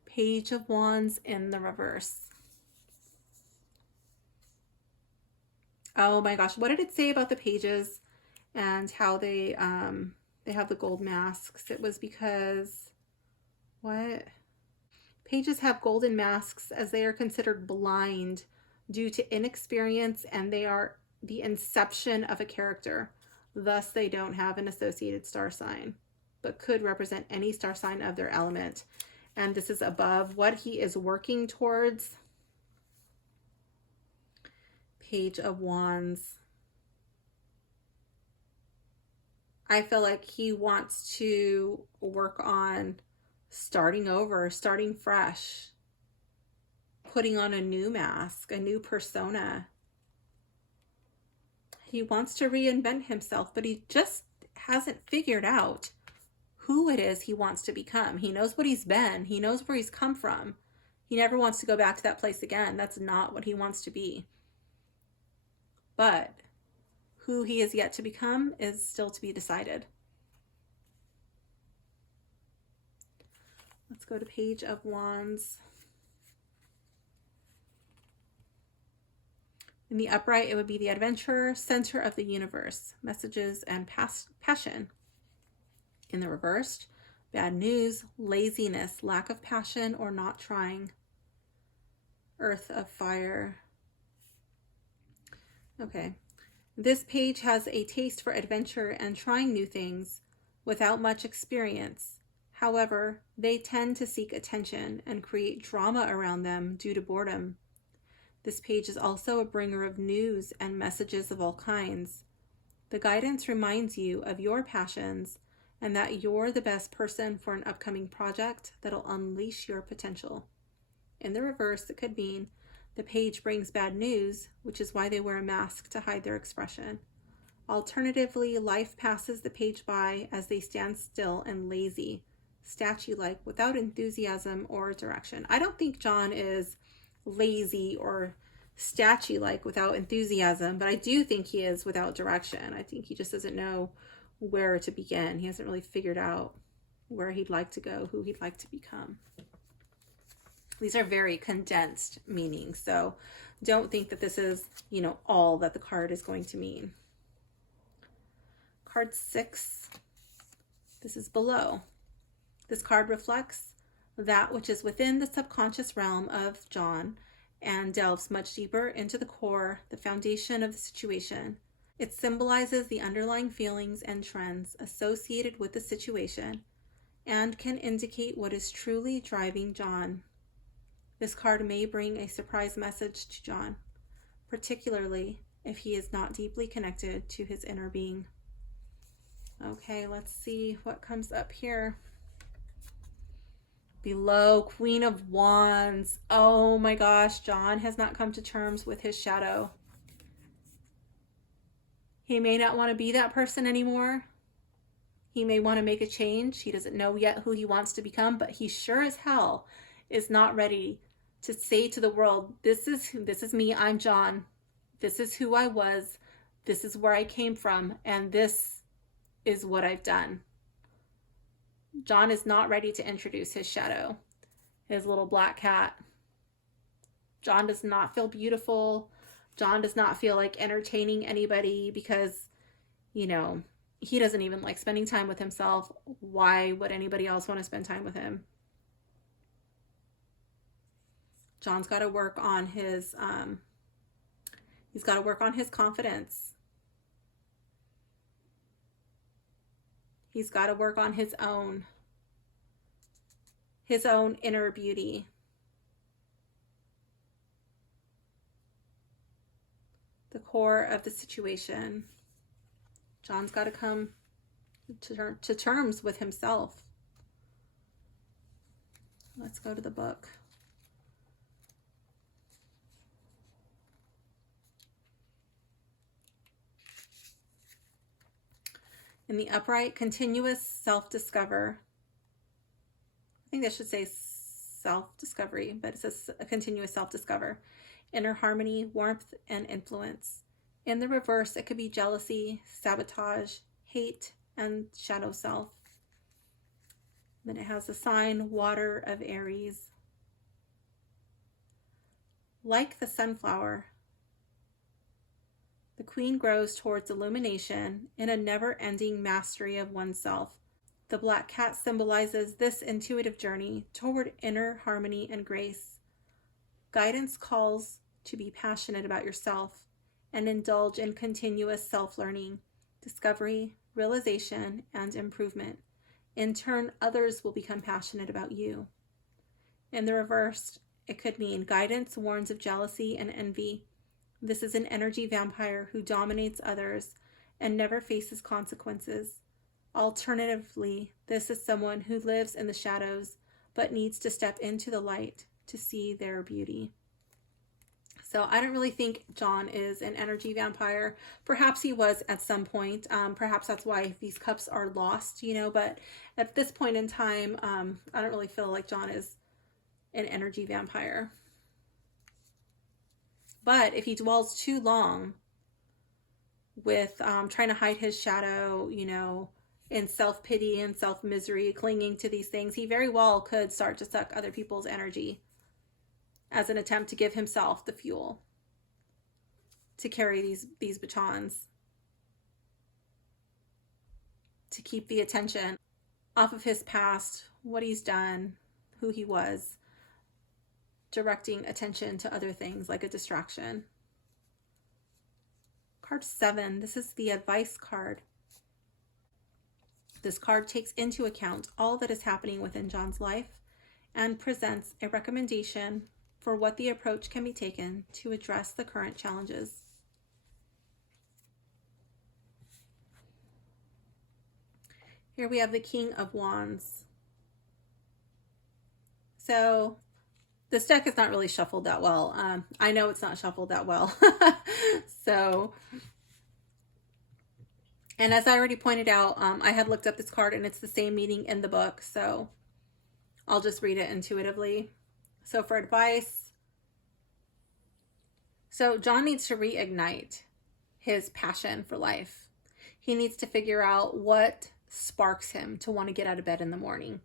Page of Wands in the reverse. Oh my gosh, what did it say about the pages and how they have the gold masks? It was because, what? Pages have golden masks as they are considered blind due to inexperience, and they are the inception of a character. Thus, they don't have an associated star sign, but could represent any star sign of their element. And this is above what he is working towards. Page of Wands. I feel like he wants to work on starting over, starting fresh, putting on a new mask, a new persona. He wants to reinvent himself, but he just hasn't figured out who it is he wants to become. He knows what he's been. He knows where he's come from. He never wants to go back to that place again. That's not what he wants to be. But who he is yet to become is still to be decided. Let's go to Page of Wands. In the upright, it would be the adventurer, center of the universe, messages and passion. In the reversed, bad news, laziness, lack of passion, or not trying. Earth of fire. Okay. This page has a taste for adventure and trying new things without much experience. However, they tend to seek attention and create drama around them due to boredom. This page is also a bringer of news and messages of all kinds. The guidance reminds you of your passions and that you're the best person for an upcoming project that'll unleash your potential. In the reverse, it could mean the page brings bad news, which is why they wear a mask to hide their expression. Alternatively, life passes the page by as they stand still and lazy, statue-like, without enthusiasm or direction. I don't think John is lazy or statue-like without enthusiasm, but I do think he is without direction. I think he just doesn't know where to begin. He hasn't really figured out where he'd like to go, who he'd like to become. These are very condensed meanings, so don't think that this is, all that the card is going to mean. Card 6, this is below. This card reflects that which is within the subconscious realm of John and delves much deeper into the core, the foundation of the situation. It symbolizes the underlying feelings and trends associated with the situation and can indicate what is truly driving John. This card may bring a surprise message to John, particularly if he is not deeply connected to his inner being. Okay, let's see what comes up here. Below, Queen of Wands. Oh my gosh, John has not come to terms with his shadow. He may not want to be that person anymore. He may want to make a change. He doesn't know yet who he wants to become, but he sure as hell is not ready to say to the world, this is me, I'm John. This is who I was. This is where I came from, and this is what I've done. John is not ready to introduce his shadow, his little black cat. John does not feel beautiful. John does not feel like entertaining anybody because, he doesn't even like spending time with himself. Why would anybody else want to spend time with him? John's got to work on his, he's got to work on his confidence. He's got to work on his own inner beauty. The core of the situation. John's got to come to terms with himself. Let's go to the book. In the upright, continuous self-discover. I think that should say self-discovery, but it says a continuous self-discover. Inner harmony, warmth, and influence. In the reverse, it could be jealousy, sabotage, hate, and shadow self. Then it has the sign water of Aries. Like the sunflower, the queen grows towards illumination in a never-ending mastery of oneself. The black cat symbolizes this intuitive journey toward inner harmony and grace. Guidance calls to be passionate about yourself and indulge in continuous self-learning, discovery, realization, and improvement. In turn, others will become passionate about you. In the reverse, it could mean guidance warns of jealousy and envy. This is an energy vampire who dominates others and never faces consequences. Alternatively, this is someone who lives in the shadows but needs to step into the light to see their beauty. So I don't really think John is an energy vampire. Perhaps he was at some point. Perhaps that's why these cups are lost, you know, but at this point in time, I don't really feel like John is an energy vampire. But if he dwells too long with trying to hide his shadow, you know, in self-pity and self-misery, clinging to these things, he very well could start to suck other people's energy as an attempt to give himself the fuel to carry these batons, to keep the attention off of his past, what he's done, who he was, directing attention to other things like a distraction. Card 7, this is the advice card. This card takes into account all that is happening within John's life and presents a recommendation for what the approach can be taken to address the current challenges. Here we have the King of Wands. So this deck is not really shuffled that well. I know it's not shuffled that well. So, and as I already pointed out, I had looked up this card and it's the same meaning in the book. So I'll just read it intuitively. So for advice, so John needs to reignite his passion for life. He needs to figure out what sparks him to want to get out of bed in the morning.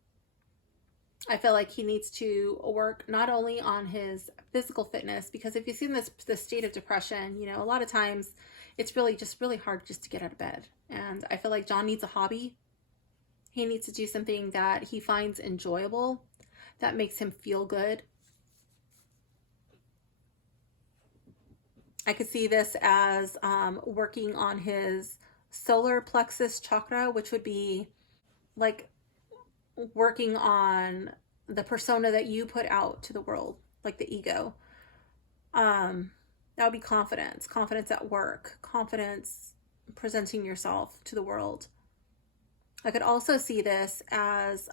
I feel like he needs to work not only on his physical fitness, because if you see this state of depression, you know, a lot of times it's really hard just to get out of bed. And I feel like John needs a hobby. He needs to do something that he finds enjoyable, that makes him feel good. I could see this as working on his solar plexus chakra, which would be like working on the persona that you put out to the world, like the ego. That would be confidence at work, confidence presenting yourself to the world. I could also see this as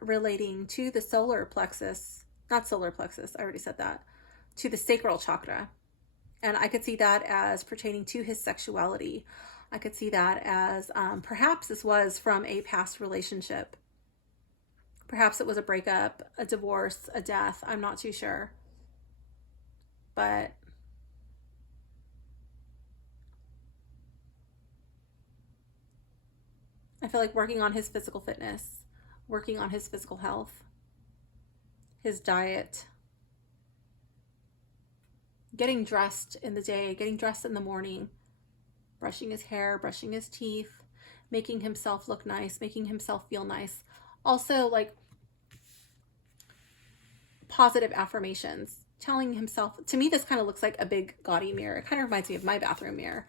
relating to the solar plexus, not solar plexus, I already said that, to the sacral chakra. And I could see that as pertaining to his sexuality. I could see that as perhaps this was from a past relationship. Perhaps it was a breakup, a divorce, a death. I'm not too sure. But I feel like working on his physical fitness, working on his physical health, his diet, getting dressed in the day, getting dressed in the morning, brushing his hair, brushing his teeth, making himself look nice, making himself feel nice. Also, like, positive affirmations, telling himself, to me this kind of looks like a big gaudy mirror. It kind of reminds me of my bathroom mirror.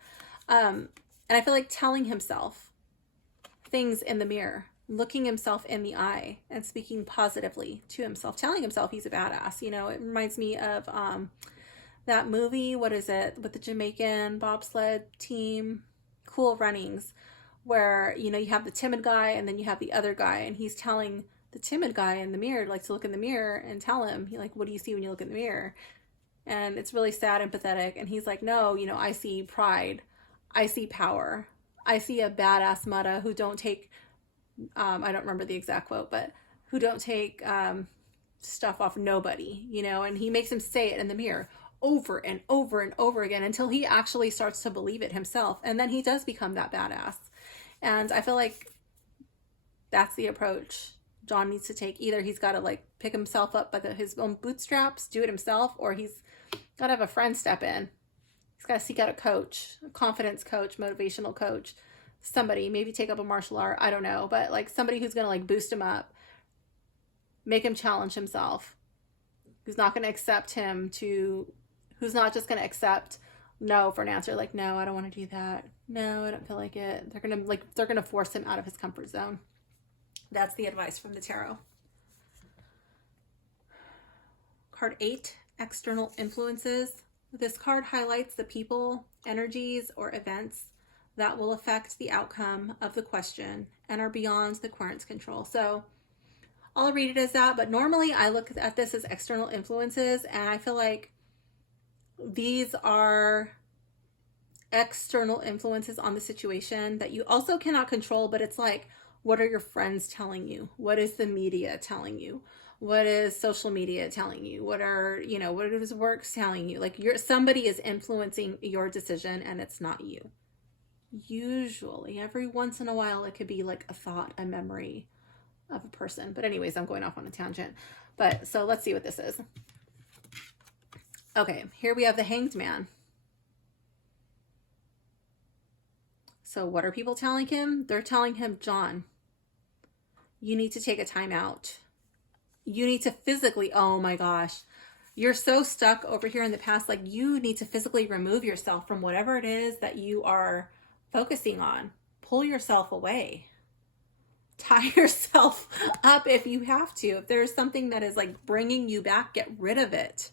And I feel like telling himself things in the mirror, looking himself in the eye and speaking positively to himself, telling himself he's a badass. You know, it reminds me of that movie, what is it, with the Jamaican bobsled team, Cool Runnings, where, you know, you have the timid guy and then you have the other guy, and he's telling the timid guy in the mirror, like, to look in the mirror and tell him, like, what do you see when you look in the mirror? And it's really sad and pathetic. And he's like, no, you know, I see pride. I see power. I see a badass mutta who don't take, I don't remember the exact quote, but who don't take stuff off nobody, you know, and he makes him say it in the mirror over and over and over again until he actually starts to believe it himself. And then he does become that badass. And I feel like that's the approach John needs to take. Either he's got to like pick himself up by his own bootstraps, do it himself, or he's got to have a friend step in. He's got to seek out a coach, a confidence coach, motivational coach, somebody, maybe take up a martial art. I don't know, but like somebody who's going to like boost him up, make him challenge himself, who's not going to accept him to, who's not just going to accept no for an answer. Like, no, I don't want to do that. No, I don't feel like it. They're going to force him out of his comfort zone. That's the advice from the tarot. Card 8, external influences. This card highlights the people, energies, or events that will affect the outcome of the question and are beyond the querent's control. So I'll read it as that, but normally I look at this as external influences, and I feel like these are external influences on the situation that you also cannot control, but it's like, what are your friends telling you? What is the media telling you? What is social media telling you? What is work telling you? Like somebody is influencing your decision and it's not you. Usually, every once in a while, it could be like a thought, a memory of a person. But anyways, I'm going off on a tangent. But so let's see what this is. Okay, here we have the Hanged Man. So what are people telling him? They're telling him, John, you need to take a time out. You need to physically, oh my gosh, you're so stuck over here in the past. Like you need to physically remove yourself from whatever it is that you are focusing on. Pull yourself away. Tie yourself up if you have to. If there's something that is like bringing you back, get rid of it.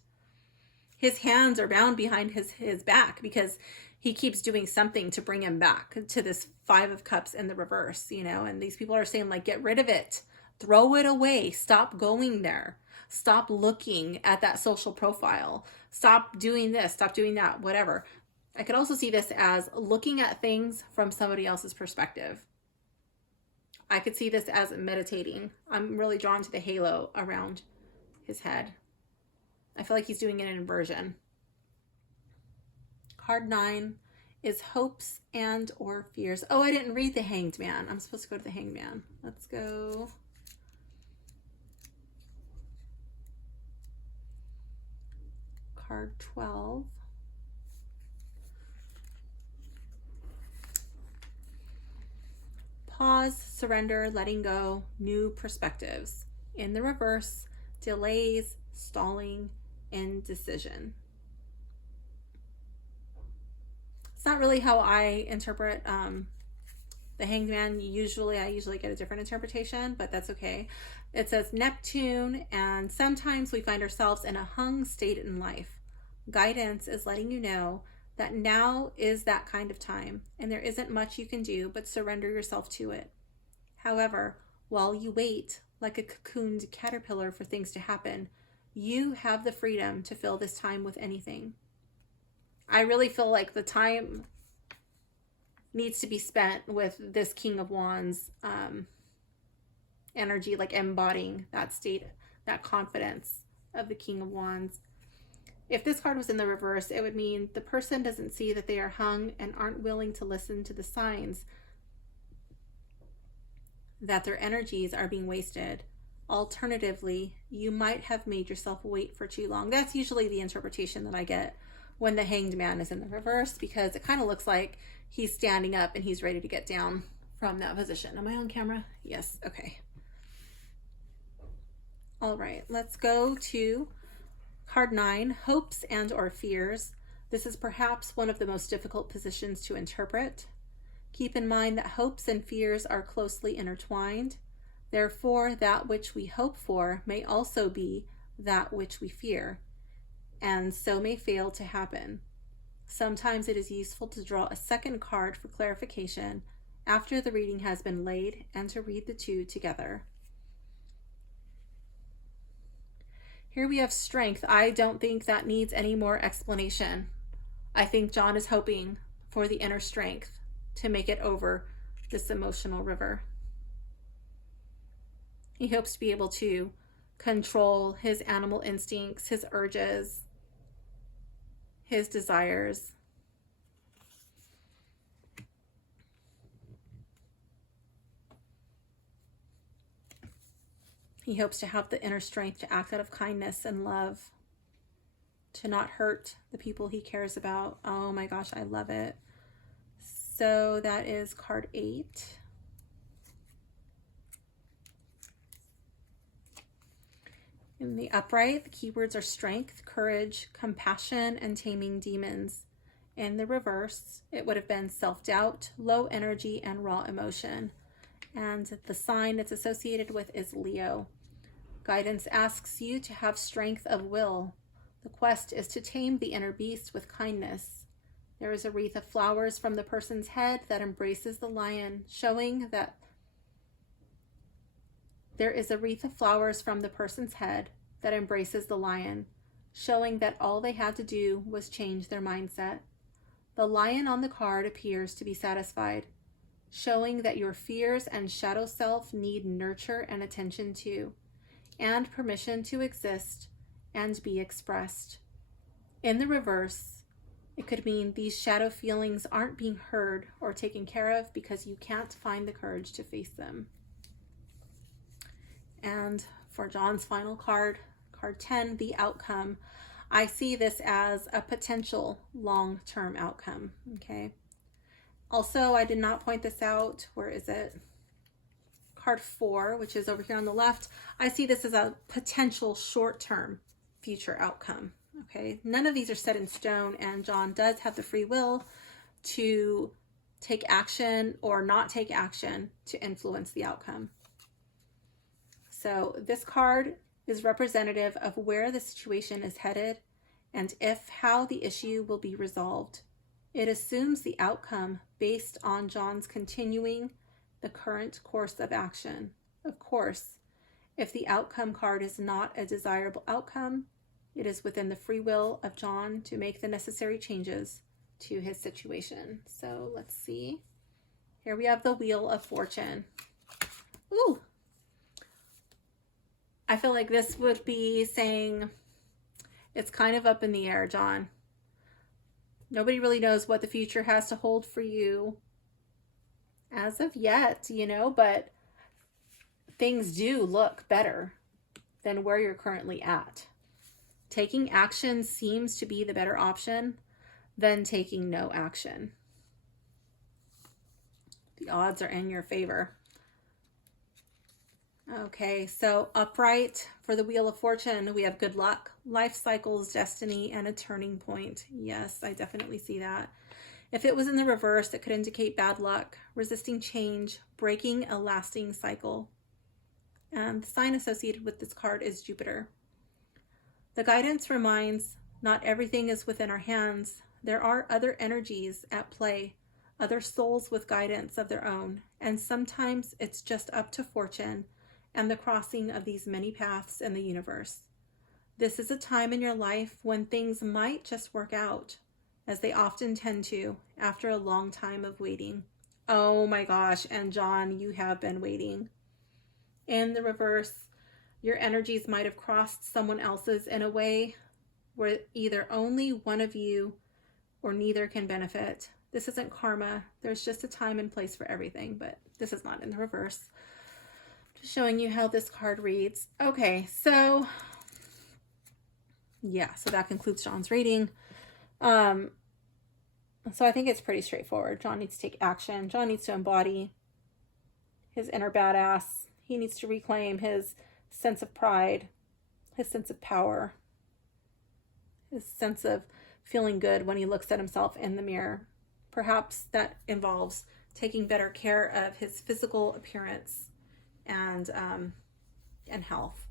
His hands are bound behind his back because he keeps doing something to bring him back to this 5 of Cups in the reverse, and these people are saying like, get rid of it. Throw it away. Stop going there. Stop looking at that social profile. Stop doing this. Stop doing that, whatever. I could also see this as looking at things from somebody else's perspective. I could see this as meditating. I'm really drawn to the halo around his head. I feel like he's doing it in inversion. Card 9 is hopes and or fears. Oh, I didn't read the Hanged Man. I'm supposed to go to the Hanged Man. Let's go. Card 12. Pause, surrender, letting go, new perspectives. In the reverse, delays, stalling, indecision. It's not really how I interpret the Hanged Man. I usually get a different interpretation, but that's okay. It says Neptune, and sometimes we find ourselves in a hung state in life. Guidance is letting you know that now is that kind of time, and there isn't much you can do but surrender yourself to it. However, while you wait like a cocooned caterpillar for things to happen, you have the freedom to fill this time with anything. I really feel like the time needs to be spent with this King of Wands energy, like embodying that state, that confidence of the King of Wands. If this card was in the reverse, it would mean the person doesn't see that they are hung and aren't willing to listen to the signs that their energies are being wasted. Alternatively, you might have made yourself wait for too long. That's usually the interpretation that I get when the Hanged Man is in the reverse, because it kind of looks like he's standing up and he's ready to get down from that position. Am I on camera? Yes. Okay. All right, let's go to card 9, hopes and or fears. This is perhaps one of the most difficult positions to interpret. Keep in mind that hopes and fears are closely intertwined. Therefore, that which we hope for may also be that which we fear, and so may fail to happen. Sometimes it is useful to draw a second card for clarification after the reading has been laid and to read the two together. Here we have strength. I don't think that needs any more explanation. I think John is hoping for the inner strength to make it over this emotional river. He hopes to be able to control his animal instincts, his urges, his desires. He hopes to have the inner strength to act out of kindness and love, to not hurt the people he cares about. Oh my gosh, I love it. So that is card 8. In the upright, the keywords are strength, courage, compassion, and taming demons. In the reverse, it would have been self-doubt, low energy, and raw emotion. And the sign it's associated with is Leo. Guidance asks you to have strength of will. The quest is to tame the inner beast with kindness. There is a wreath of flowers from the person's head that embraces the lion, showing that there is a wreath of flowers from the person's head that embraces the lion, showing that all they had to do was change their mindset. The lion on the card appears to be satisfied, showing that your fears and shadow self need nurture and attention too, and permission to exist and be expressed. In the reverse, it could mean these shadow feelings aren't being heard or taken care of because you can't find the courage to face them. And for John's final card, card 10, the outcome, I see this as a potential long-term outcome, okay? Also, I did not point this out. Where is it? Card 4, which is over here on the left. I see this as a potential short-term future outcome, okay? None of these are set in stone, and John does have the free will to take action or not take action to influence the outcome. So this card is representative of where the situation is headed and how the issue will be resolved. It assumes the outcome based on John's continuing the current course of action. Of course, if the outcome card is not a desirable outcome, it is within the free will of John to make the necessary changes to his situation. So let's see. Here we have the Wheel of Fortune. Ooh. I feel like this would be saying it's kind of up in the air, John. Nobody really knows what the future has to hold for you as of yet, you know, but things do look better than where you're currently at. Taking action seems to be the better option than taking no action. The odds are in your favor. Okay, so upright for the Wheel of Fortune, we have good luck, life cycles, destiny, and a turning point. Yes, I definitely see that. If it was in the reverse, it could indicate bad luck, resisting change, breaking a lasting cycle. And the sign associated with this card is Jupiter. The guidance reminds not everything is within our hands. There are other energies at play, other souls with guidance of their own, and sometimes it's just up to fortune and the crossing of these many paths in the universe. This is a time in your life when things might just work out, as they often tend to after a long time of waiting. Oh my gosh, and John, you have been waiting. In the reverse, your energies might have crossed someone else's in a way where either only one of you or neither can benefit. This isn't karma. There's just a time and place for everything, but this is not in the reverse. Just showing you how this card reads. Okay, so yeah, so that concludes John's reading. So I think it's pretty straightforward. John needs to take action. John needs to embody his inner badass. He needs to reclaim his sense of pride, his sense of power, his sense of feeling good when he looks at himself in the mirror. Perhaps that involves taking better care of his physical appearance and health.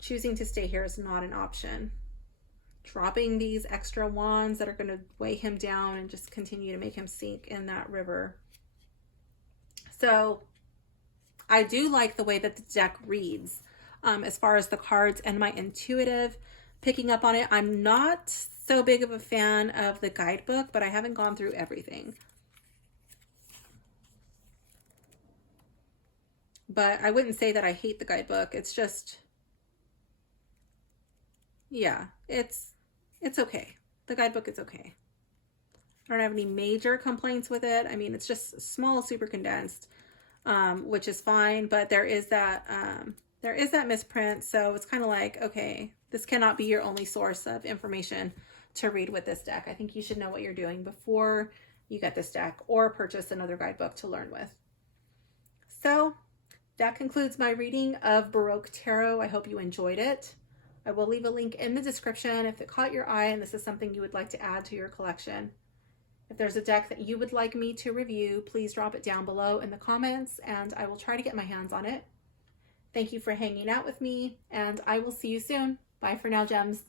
Choosing to stay here is not an option. Dropping these extra wands that are going to weigh him down and just continue to make him sink in that river. So I do like the way that the deck reads as far as the cards and my intuitive picking up on it. I'm not so big of a fan of the guidebook, but I haven't gone through everything. But I wouldn't say that I hate the guidebook. It's just, yeah, it's okay. The guidebook is okay. I don't have any major complaints with it. I mean, it's just small, super condensed, which is fine, but there is that misprint. So it's kind of like, okay, this cannot be your only source of information to read with this deck. I think you should know what you're doing before you get this deck or purchase another guidebook to learn with. So that concludes my reading of Baroque Tarot. I hope you enjoyed it. I will leave a link in the description if it caught your eye and this is something you would like to add to your collection. If there's a deck that you would like me to review, please drop it down below in the comments and I will try to get my hands on it. Thank you for hanging out with me and I will see you soon. Bye for now, gems.